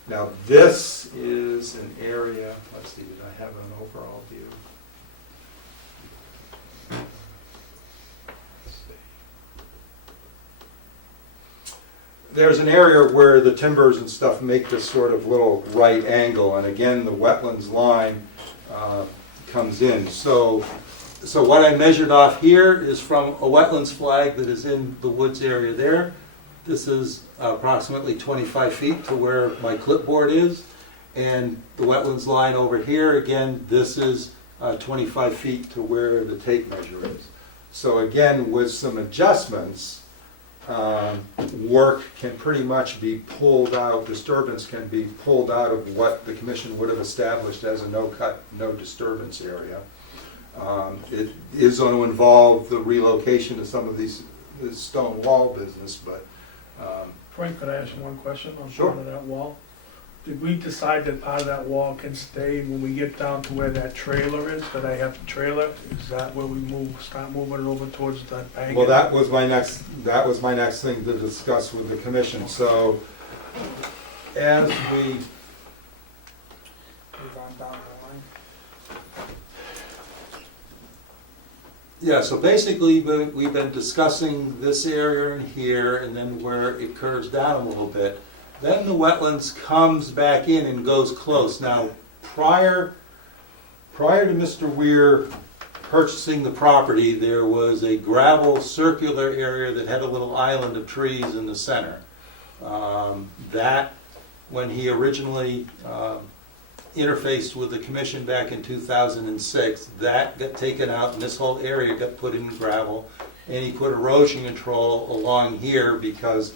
Now this is an area, let's see, did I have an overall view? There's an area where the timbers and stuff make this sort of little right angle, and again, the wetlands line comes in. So what I measured off here is from a wetlands flag that is in the woods area there. This is approximately 25 feet to where my clipboard is, and the wetlands line over here, again, this is 25 feet to where the tape measure is. So again, with some adjustments, work can pretty much be pulled out, disturbance can be pulled out of what the commission would have established as a no-cut, no-disturbance area. It is going to involve the relocation of some of this stone wall business, but... Frank, could I ask you one question on Sure. part of that wall? Did we decide that part of that wall can stay when we get down to where that trailer is, that I have the trailer? Is that where we start moving it over towards that bank? Well, that was my next thing to discuss with the commission. So as we, Move on down the line. so basically we've been discussing this area in here and then where it curves down a little bit. Then the wetlands comes back in and goes close. Now, prior to Mr. Weir purchasing the property, there was a gravel circular area that had a little island of trees in the center. That, when he originally interfaced with the commission back in 2006, that got taken out and this whole area got put in gravel. And he put erosion control along here because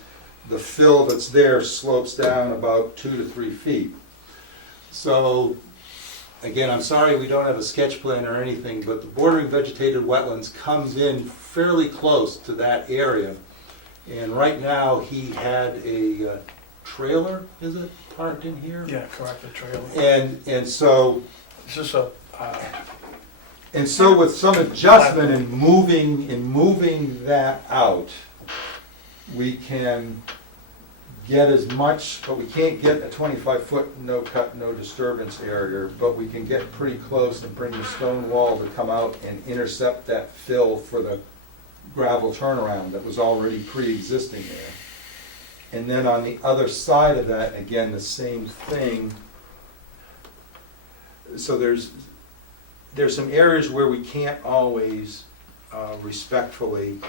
the fill that's there slopes down about 2 to 3 feet. So, again, I'm sorry we don't have a sketch plan or anything, but the bordering vegetated wetlands comes in fairly close to that area. And right now, he had a trailer, is it, parked in here? Yeah, correct, the trailer. And so... It's just a, And so with some adjustment in moving that out, we can get as much, but we can't get a 25-foot no-cut, no-disturbance area, but we can get pretty close and bring the stone wall to come out and intercept that fill for the gravel turnaround that was already pre-existing there. And then on the other side of that, again, the same thing. So there's some areas where we can't always respectfully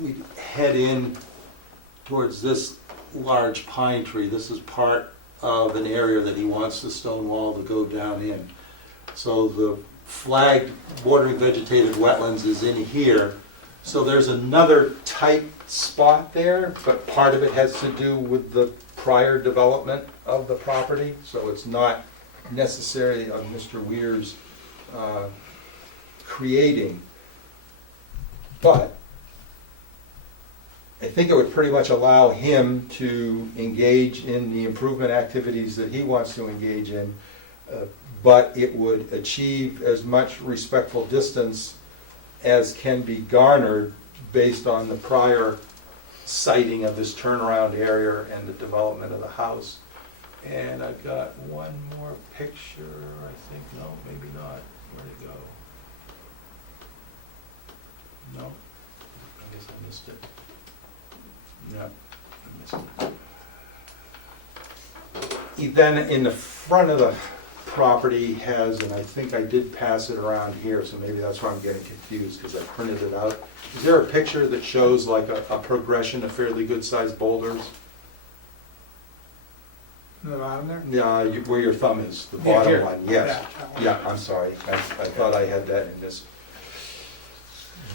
we head in towards this large pine tree. This is part of an area that he wants the stone wall to go down in. So the flagged bordering vegetated wetlands is in here. So there's another tight spot there, but part of it has to do with the prior development of the property. So it's not necessarily of Mr. Weir's creating. But I think it would pretty much allow him to engage in the improvement activities that he wants to engage in, but it would achieve as much respectful distance as can be garnered based on the prior siting of this turnaround area and the development of the house. And I've got one more picture, I think. No, maybe not. Where'd it go? No, I guess I missed it. No, I missed it. Then in the front of the property has, and I think I did pass it around here, so maybe that's why I'm getting confused, because I printed it out. Is there a picture that shows like a progression of fairly good-sized boulders? The bottom there? Yeah, where your thumb is, the Yeah, bottom here. one, yes. Yeah. Yeah, I'm sorry, I thought I had that in this.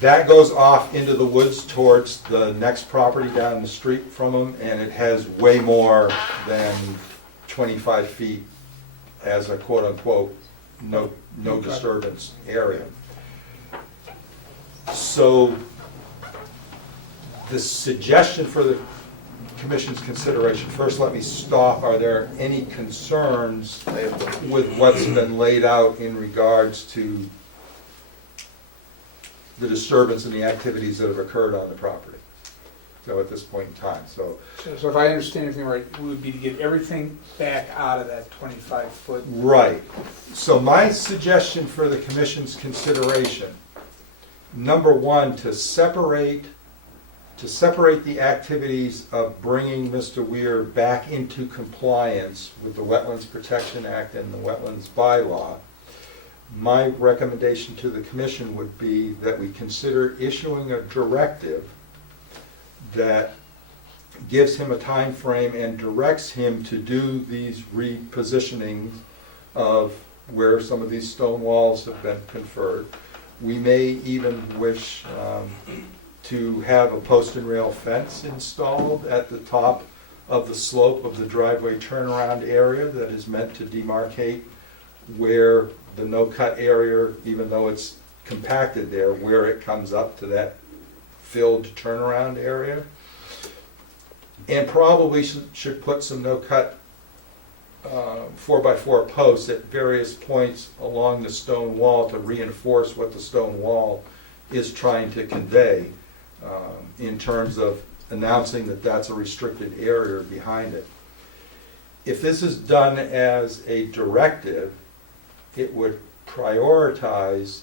That goes off into the woods towards the next property down the street from them, and it has way more than 25 feet as a quote-unquote no disturbance area. So the suggestion for the commission's consideration, first let me stop, are there any concerns with what's been laid out in regards to the disturbance and the activities that have occurred on the property? So at this point in time, So if I understand everything right, it would be to get everything back out of that 25-foot. right. So my suggestion for the commission's consideration, number one, to separate the activities of bringing Mr. Weir back into compliance with the Wetlands Protection Act and the Wetlands Bylaw. My recommendation to the commission would be that we consider issuing a directive that gives him a time frame and directs him to do these repositionings of where some of these stone walls have been conferred. We may even wish to have a post and rail fence installed at the top of the slope of the driveway turnaround area that is meant to demarcate where the no-cut area, even though it's compacted there, where it comes up to that filled turnaround area. And probably should put some no-cut 4x4 posts at various points along the stone wall to reinforce what the stone wall is trying to convey in terms of announcing that that's a restricted area behind it. If this is done as a directive, it would prioritize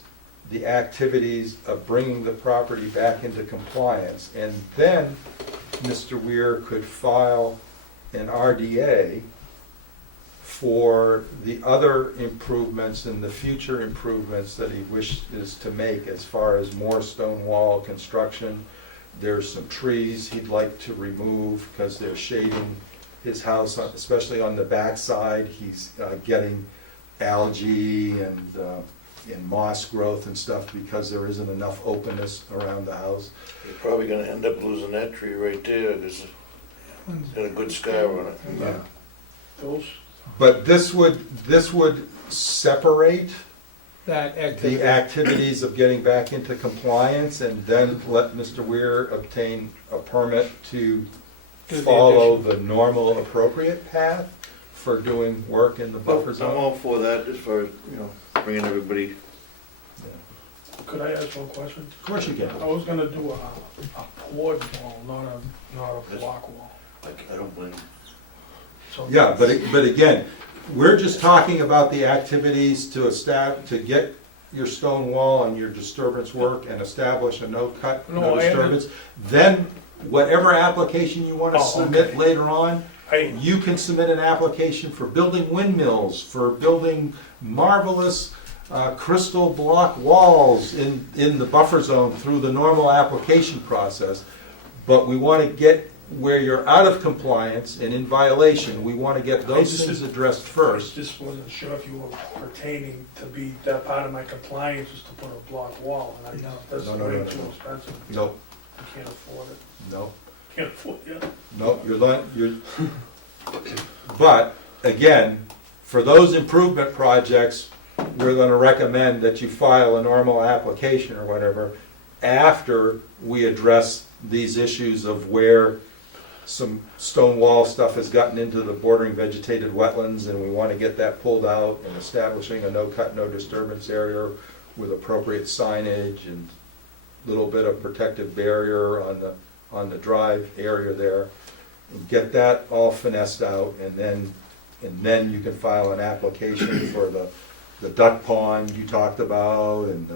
the activities of bringing the property back into compliance, and then Mr. Weir could file an RDA for the other improvements and the future improvements that he wishes to make as far as more stone wall construction. There's some trees he'd like to remove because they're shading his house, especially on the back side. He's getting algae and moss growth and stuff because there isn't enough openness around the house. You're probably gonna end up losing that tree right there, because it's got a good scar on it. Yeah. Those, But this would separate That activity. the activities of getting back into compliance and then let Mr. Weir obtain a permit to Do the follow the normal appropriate path for doing work in the buffer I'm zone. all for that, as far as, bringing everybody. could I ask one question? Of course you can. I was gonna do a poured wall, not a block wall. I don't blame you. So- Yeah, but again, we're just talking about the activities to get your stone wall and your disturbance work and establish a no-cut, No, no I disturbance. Then, whatever application you want to Oh, submit okay. later on, you can submit an application for building windmills, for building marvelous crystal block walls in the buffer zone through the normal application process. But we want to get where you're out of compliance and in violation, we want to get those things addressed I first. just wasn't sure if you were pertaining to be, that part of my compliance is to put a block wall, and I know that's No, way no, too no. expensive. No, I can't afford it. no, Can't afford it. no, you're, but, again, for those improvement projects, we're gonna recommend that you file a normal application or whatever after we address these issues of where some stone wall stuff has gotten into the bordering vegetated wetlands, and we want to get that pulled out, and establishing a no-cut, no-disturbance area with appropriate signage and little bit of protective barrier on the drive area there. And get that all finessed out, and then you can file an application for the duck pond you talked about, and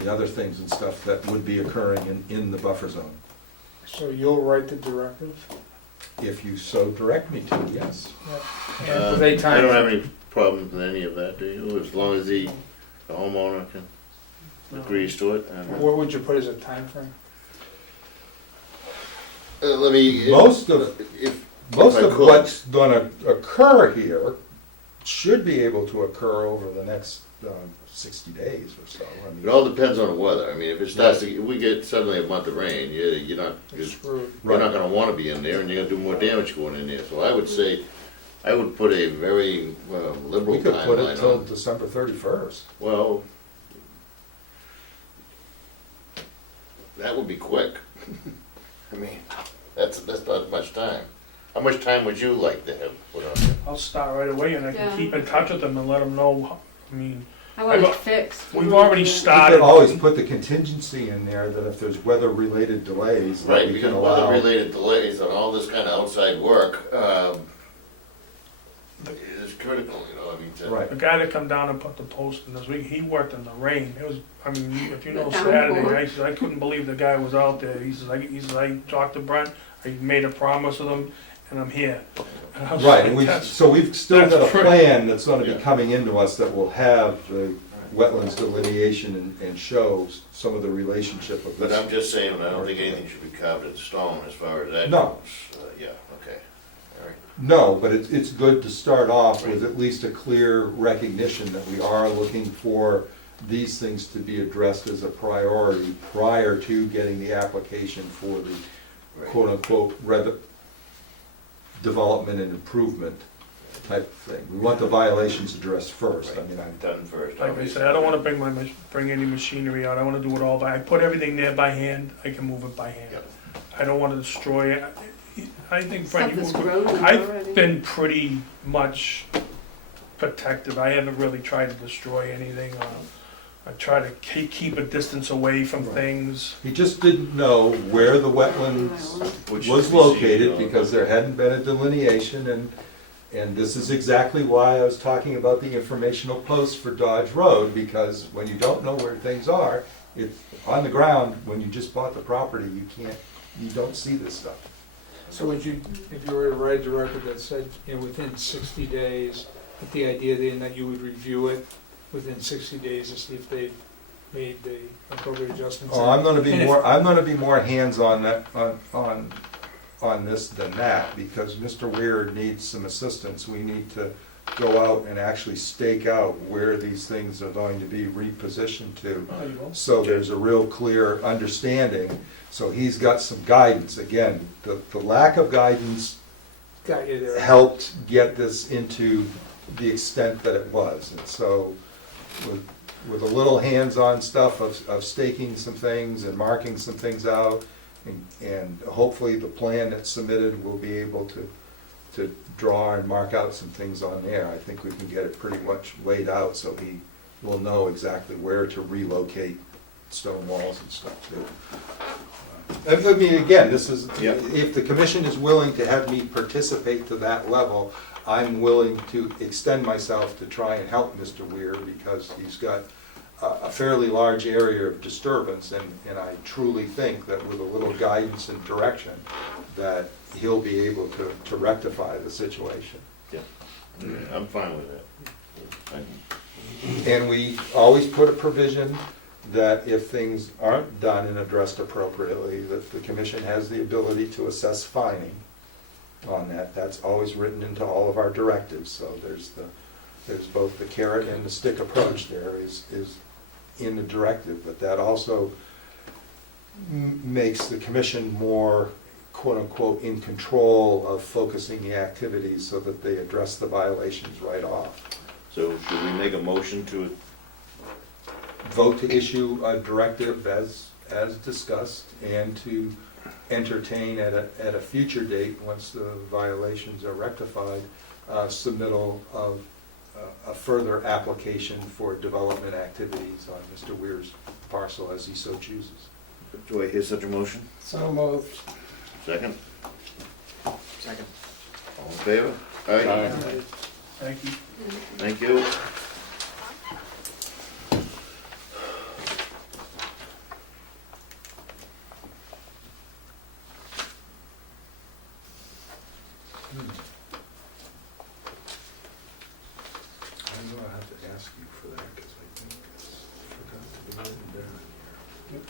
the other things and stuff that would be occurring in the buffer zone. So you'll write the directive? If you so direct me to, yes. And with a I time. don't have any problems with any of that, do you? As long as the homeowner can, agrees to it? What would you put as a timeframe? Let me. Most of if I could. what's gonna occur here should be able to occur over the next 60 days or so. I mean, It all depends on the weather. I mean, if it starts to, if we get suddenly a month of rain, you're not gonna wanna be in there, and you're gonna do more damage going in there. So I would say, I would put a very liberal we could put it timeline till on. December 31st. Well, that would be quick. I mean, that's not much time. How much time would you like to have put on there? I'll start right away and I can Yeah. keep in touch with them and let them know, I mean, I want it I've- fixed. we've already You started. could always put the contingency in there that if there's weather-related delays, that Right, we can because allow. weather-related delays and all this kind of outside work, is critical, you know, I mean, to. Right. The guy that come down and put the post in this week, he worked in the rain. It was, I mean, if you know The Saturday, downpour. I said, I couldn't believe the guy was out there. He says, I talked to Brent, I made a promise with him, and I'm here. And I was Right, like, and "That's- so we've still got a that's pretty-" plan that's gonna be Yeah. coming into us that will have the wetlands delineation and shows some of the relationship of But I'm this. just saying, I don't think anything should be carved in stone as far as that No. goes. Yeah, okay, all right. No, but it's good to start off with at least a clear recognition that we are looking for these things to be addressed as a priority prior to getting the application for the Right. quote-unquote development and improvement type of thing. We want the violations addressed first. I mean, Done first. Like I said, I don't wanna bring any machinery out. I wanna do it all by, I put everything there by hand, I can move it by hand. Yep. I don't wanna destroy it. I think, Brent, Stuff is grown already. I've been pretty much protective. I haven't really tried to destroy anything. I try to keep a distance away from Right. things. he just didn't know where the wetlands Which was should be seen, located because there hadn't been a delineation, and this is exactly why I was talking about the informational posts for Dodge Road, because when you don't know where things are, it's on the ground, when you just bought the property, you don't see this stuff. So would you, if you were to write a record that said, within 60 days, with the idea then that you would review it within 60 days to see if they made the appropriate adjustments? Oh, I'm gonna be And if- more hands-on that, on this than that, because Mr. Weir needs some assistance. We need to go out and actually stake out where these things are going to be repositioned to. Oh, you will? So there's a real clear understanding, so he's got some guidance. Again, the lack of guidance Got you there. helped get this into the extent that it was. And so with a little hands-on stuff of staking some things and marking some things out, and hopefully the plan that's submitted will be able to draw and mark out some things on there. I think we can get it pretty much laid out so he will know exactly where to relocate stone walls and stuff too. I mean, again, this is, Yeah. if the commission is willing to have me participate to that level, I'm willing to extend myself to try and help Mr. Weir, because he's got a fairly large area of disturbance, and I truly think that with a little guidance and direction, that he'll be able to rectify the situation. Yeah, I'm fine with that. And we always put a provision that if things aren't done and addressed appropriately, that the commission has the ability to assess fining on that. That's always written into all of our directives, so there's both the carrot and the stick approach there is in the directive, but that also makes the commission more quote-unquote in control of focusing the activities so that they address the violations right off. So should we make a motion to, Vote to issue a directive as discussed, and to entertain at a future date, once the violations are rectified, submittal of a further application for development activities on Mr. Weir's parcel as he so chooses. do I hear such a motion? So moved. Second? Second. All in favor? Aye. Thank you. Thank you. I'll have to ask you for that, because I think it's forgot to be written down here.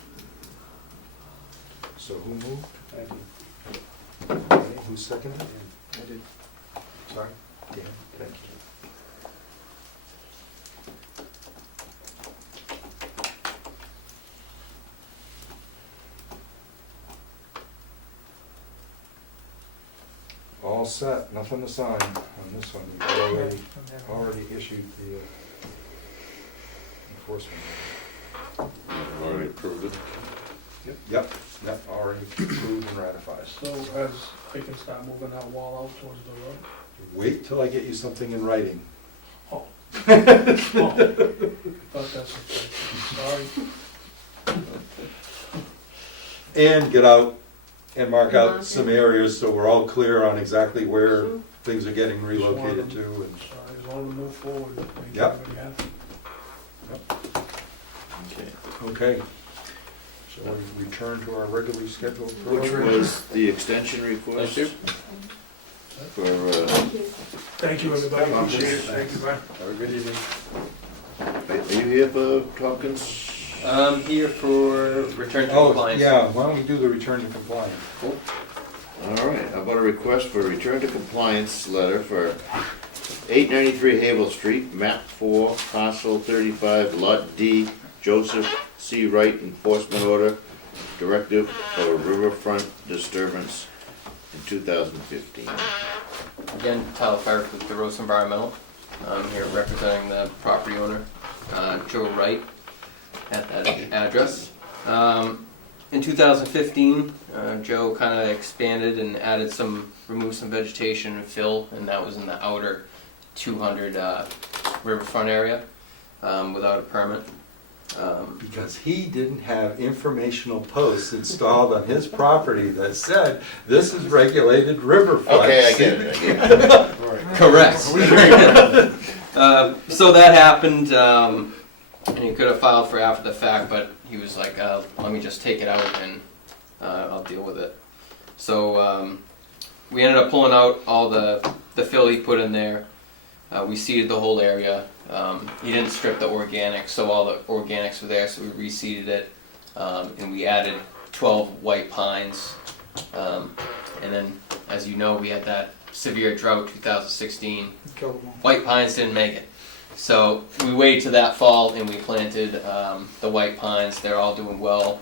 So who moved? Okay, who seconded? I did. Sorry? Dan, thank you. All set, nothing to sign on this one. We've already issued the enforcement. Already approved it. Yep, already approved and ratified. So as I can start moving that wall out towards the road? Wait till I get you something in writing. Oh. Thought that's okay. Sorry. And get out and mark out some areas so we're all clear on exactly where things are getting relocated to. And Sorry, as long as we move forward, make Yep. everybody happy. Okay. Okay. Shall we return to our regularly scheduled Which program? was the extension request? Thank you. For, Thank you, everybody, appreciate it, thank you, bye. Have a good evening. are you here for Tompkins? I'm here for return to Oh, compliance. yeah, why don't we do the return to compliance? Cool. All right, how about a request for a return to compliance letter for 893 Havel Street, map 4, parcel 35, lot D, Joseph C. Wright, enforcement order, directive for riverfront disturbance in 2015. Again, Tyler Farrick with DeRose Environmental. I'm here representing the property owner, Joe Wright, at that address. In 2015, Joe kind of expanded and removed some vegetation and fill, and that was in the outer 200 riverfront area without a permit. Because he didn't have informational posts installed on his property that said, this is regulated riverfront. Okay, I get it. Correct. So that happened, and he could have filed for after the fact, but he was like, let me just take it out and I'll deal with it. So we ended up pulling out all the fill he put in there. We seeded the whole area. He didn't strip the organics, so all the organics were there, so we reseeded it. And we added 12 white pines. And then, as you know, we had that severe drought 2016. Killed them all. White pines didn't make it. So we waited to that fall and we planted the white pines. They're all doing well.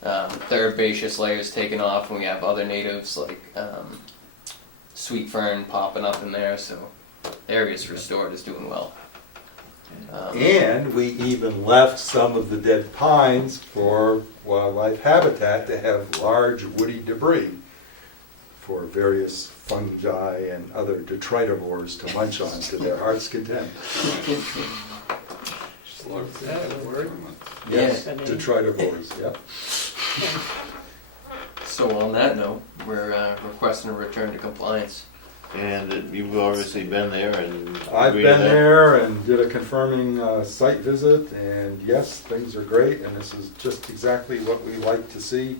The herbaceous layer is taken off, and we have other natives like sweet fern popping up in there. So the area's restored, is doing well. And we even left some of the dead pines for wildlife habitat to have large woody debris for various fungi and other detritivores to munch on to their heart's content. Yes, Yeah. detritivores, yep. So on that note, we're requesting a return to compliance. And you've obviously been there and I've agreed to been that? there and did a confirming site visit, and yes, things are great, and this is just exactly what we like to see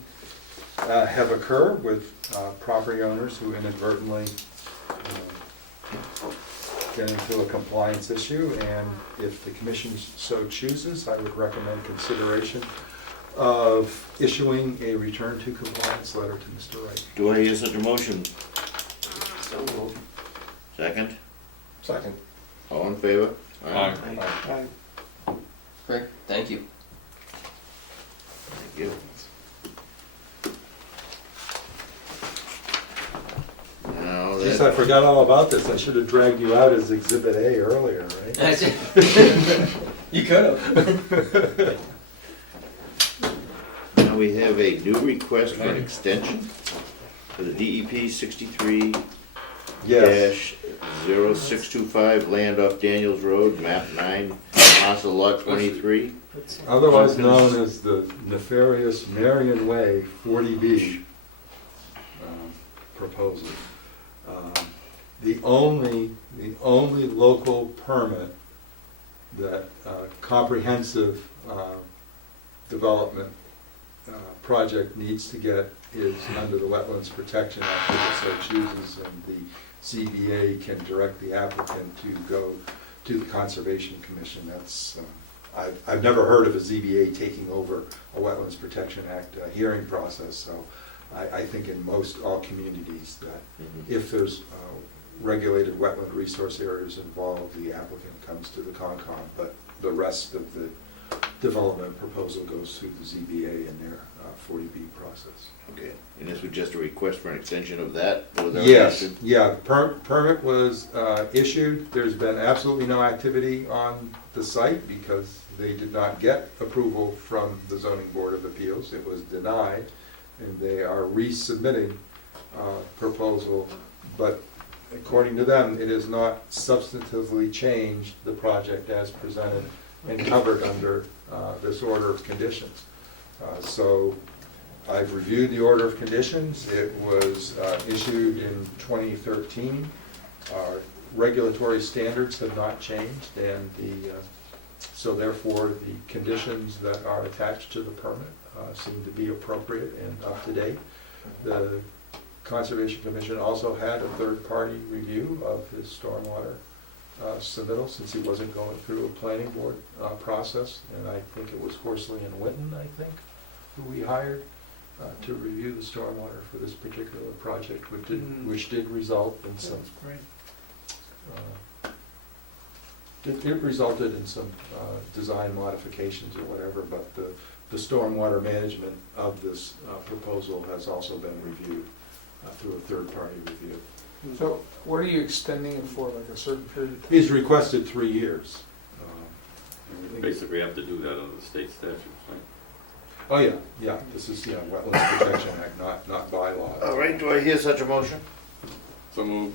have occur with property owners who inadvertently get into a compliance issue. And if the commission so chooses, I would recommend consideration of issuing a return to compliance letter to Mr. Wright. Do I hear such a motion? So moved. Second? Second. All in favor? Aye. Great, thank you. Thank you. Now Geez, I that, forgot all about this. I should have dragged you out as Exhibit A earlier, right? You could have. now we have a new request for an extension for the DEP 63 Yes. 0625 land off Daniels Road, map 9, parcel lot 23. Otherwise known as the nefarious Marion Way 40B proposal. The only local permit that comprehensive development project needs to get is under the Wetlands Protection Act, if it so chooses, and the CBA can direct the applicant to go to the Conservation Commission. That's, I've never heard of a ZBA taking over a Wetlands Protection Act hearing process, so I think in all communities that if there's regulated wetland resource areas involved, the applicant comes to the ConCom, but the rest of the development proposal goes through the ZBA in their 40B process. Okay, and this was just a request for an extension of that? Was that Yes, issued? yeah, permit was issued. There's been absolutely no activity on the site because they did not get approval from the Zoning Board of Appeals. It was denied, and they are resubmitting proposal, but according to them, it has not substantively changed the project as presented and covered under this order of conditions. So I've reviewed the order of conditions. It was issued in 2013. Our regulatory standards have not changed, and so therefore the conditions that are attached to the permit seem to be appropriate and up to date. The Conservation Commission also had a third-party review of his stormwater submittal, since he wasn't going through a planning board process, and I think it was Horsley and Witten, I think, who we hired to review the stormwater for this particular project, which did result in some. It resulted in some design modifications or whatever, but the stormwater management of this proposal has also been reviewed through a third-party review. So what are you extending it for, like a certain period of time? He's requested 3 years. Basically have to do that under the state statutes, right? Oh, yeah, this is, Wetlands Protection Act, not bylaw. All right, do I hear such a motion? So move.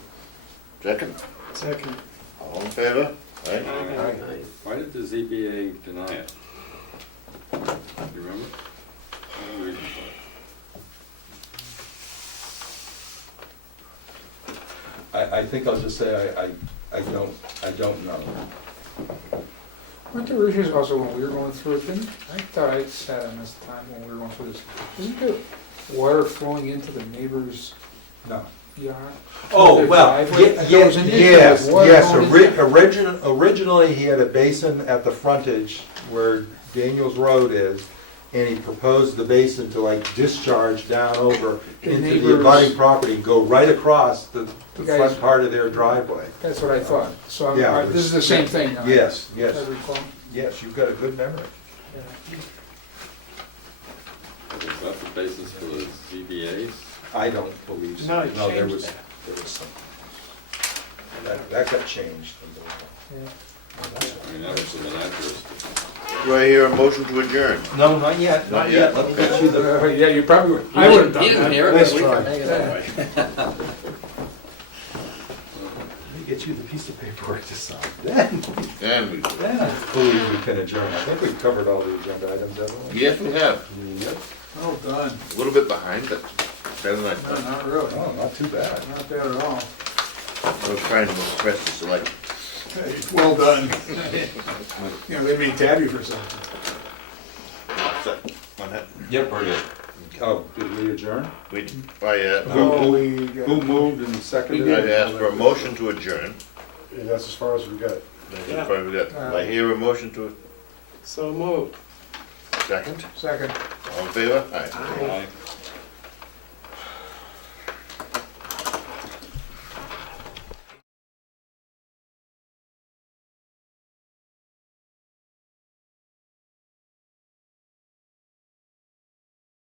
Second? Second. All in favor? Aye. Why did the ZBA deny it? Do you remember? What was the reason for it? I think I'll just say I don't know. Weren't there issues also when we were going through it? I thought I sat on this time when we were going through this. Isn't there water flowing into the neighbor's No. yard? Oh, Their well, driveway? There was an issue with water flowing into- Originally, he had a basin at the frontage where Daniels Road is, and he proposed the basin to discharge down over The into the neighbors- abutting property, go right across the guys- front part of their driveway. That's what I thought. So Yeah, it this was- is the same thing now? Yes, I yes, recall. yes, you've got a good memory. Is that the basis for the ZBA's? I don't believe so. No, it there changed was that. some. That got changed. I mean, that was in that jurisdiction. Do I hear a motion to adjourn? No, not yet, Not yet. Let me get you the, Yeah, you probably would. I would have done He didn't that. hear it, Nice but we try. can hang it that way. Let me get you the piece of paperwork to sign. Then And we, I believe we can adjourn. I think we've covered all the agenda items, haven't we? yes, we have. Yep. Oh, done. A little bit behind, but better than I No, thought. not really. Oh, not too bad. Not bad at all. I was trying to impress the select. Well done. They made tabby for something. Set on that. yep, we're good. Oh, did we adjourn? Who moved and seconded? I asked for a motion to adjourn. And that's as far as we got. That's probably got. Do I hear a motion to So moved. second? Second. All in favor? Aye. Aye.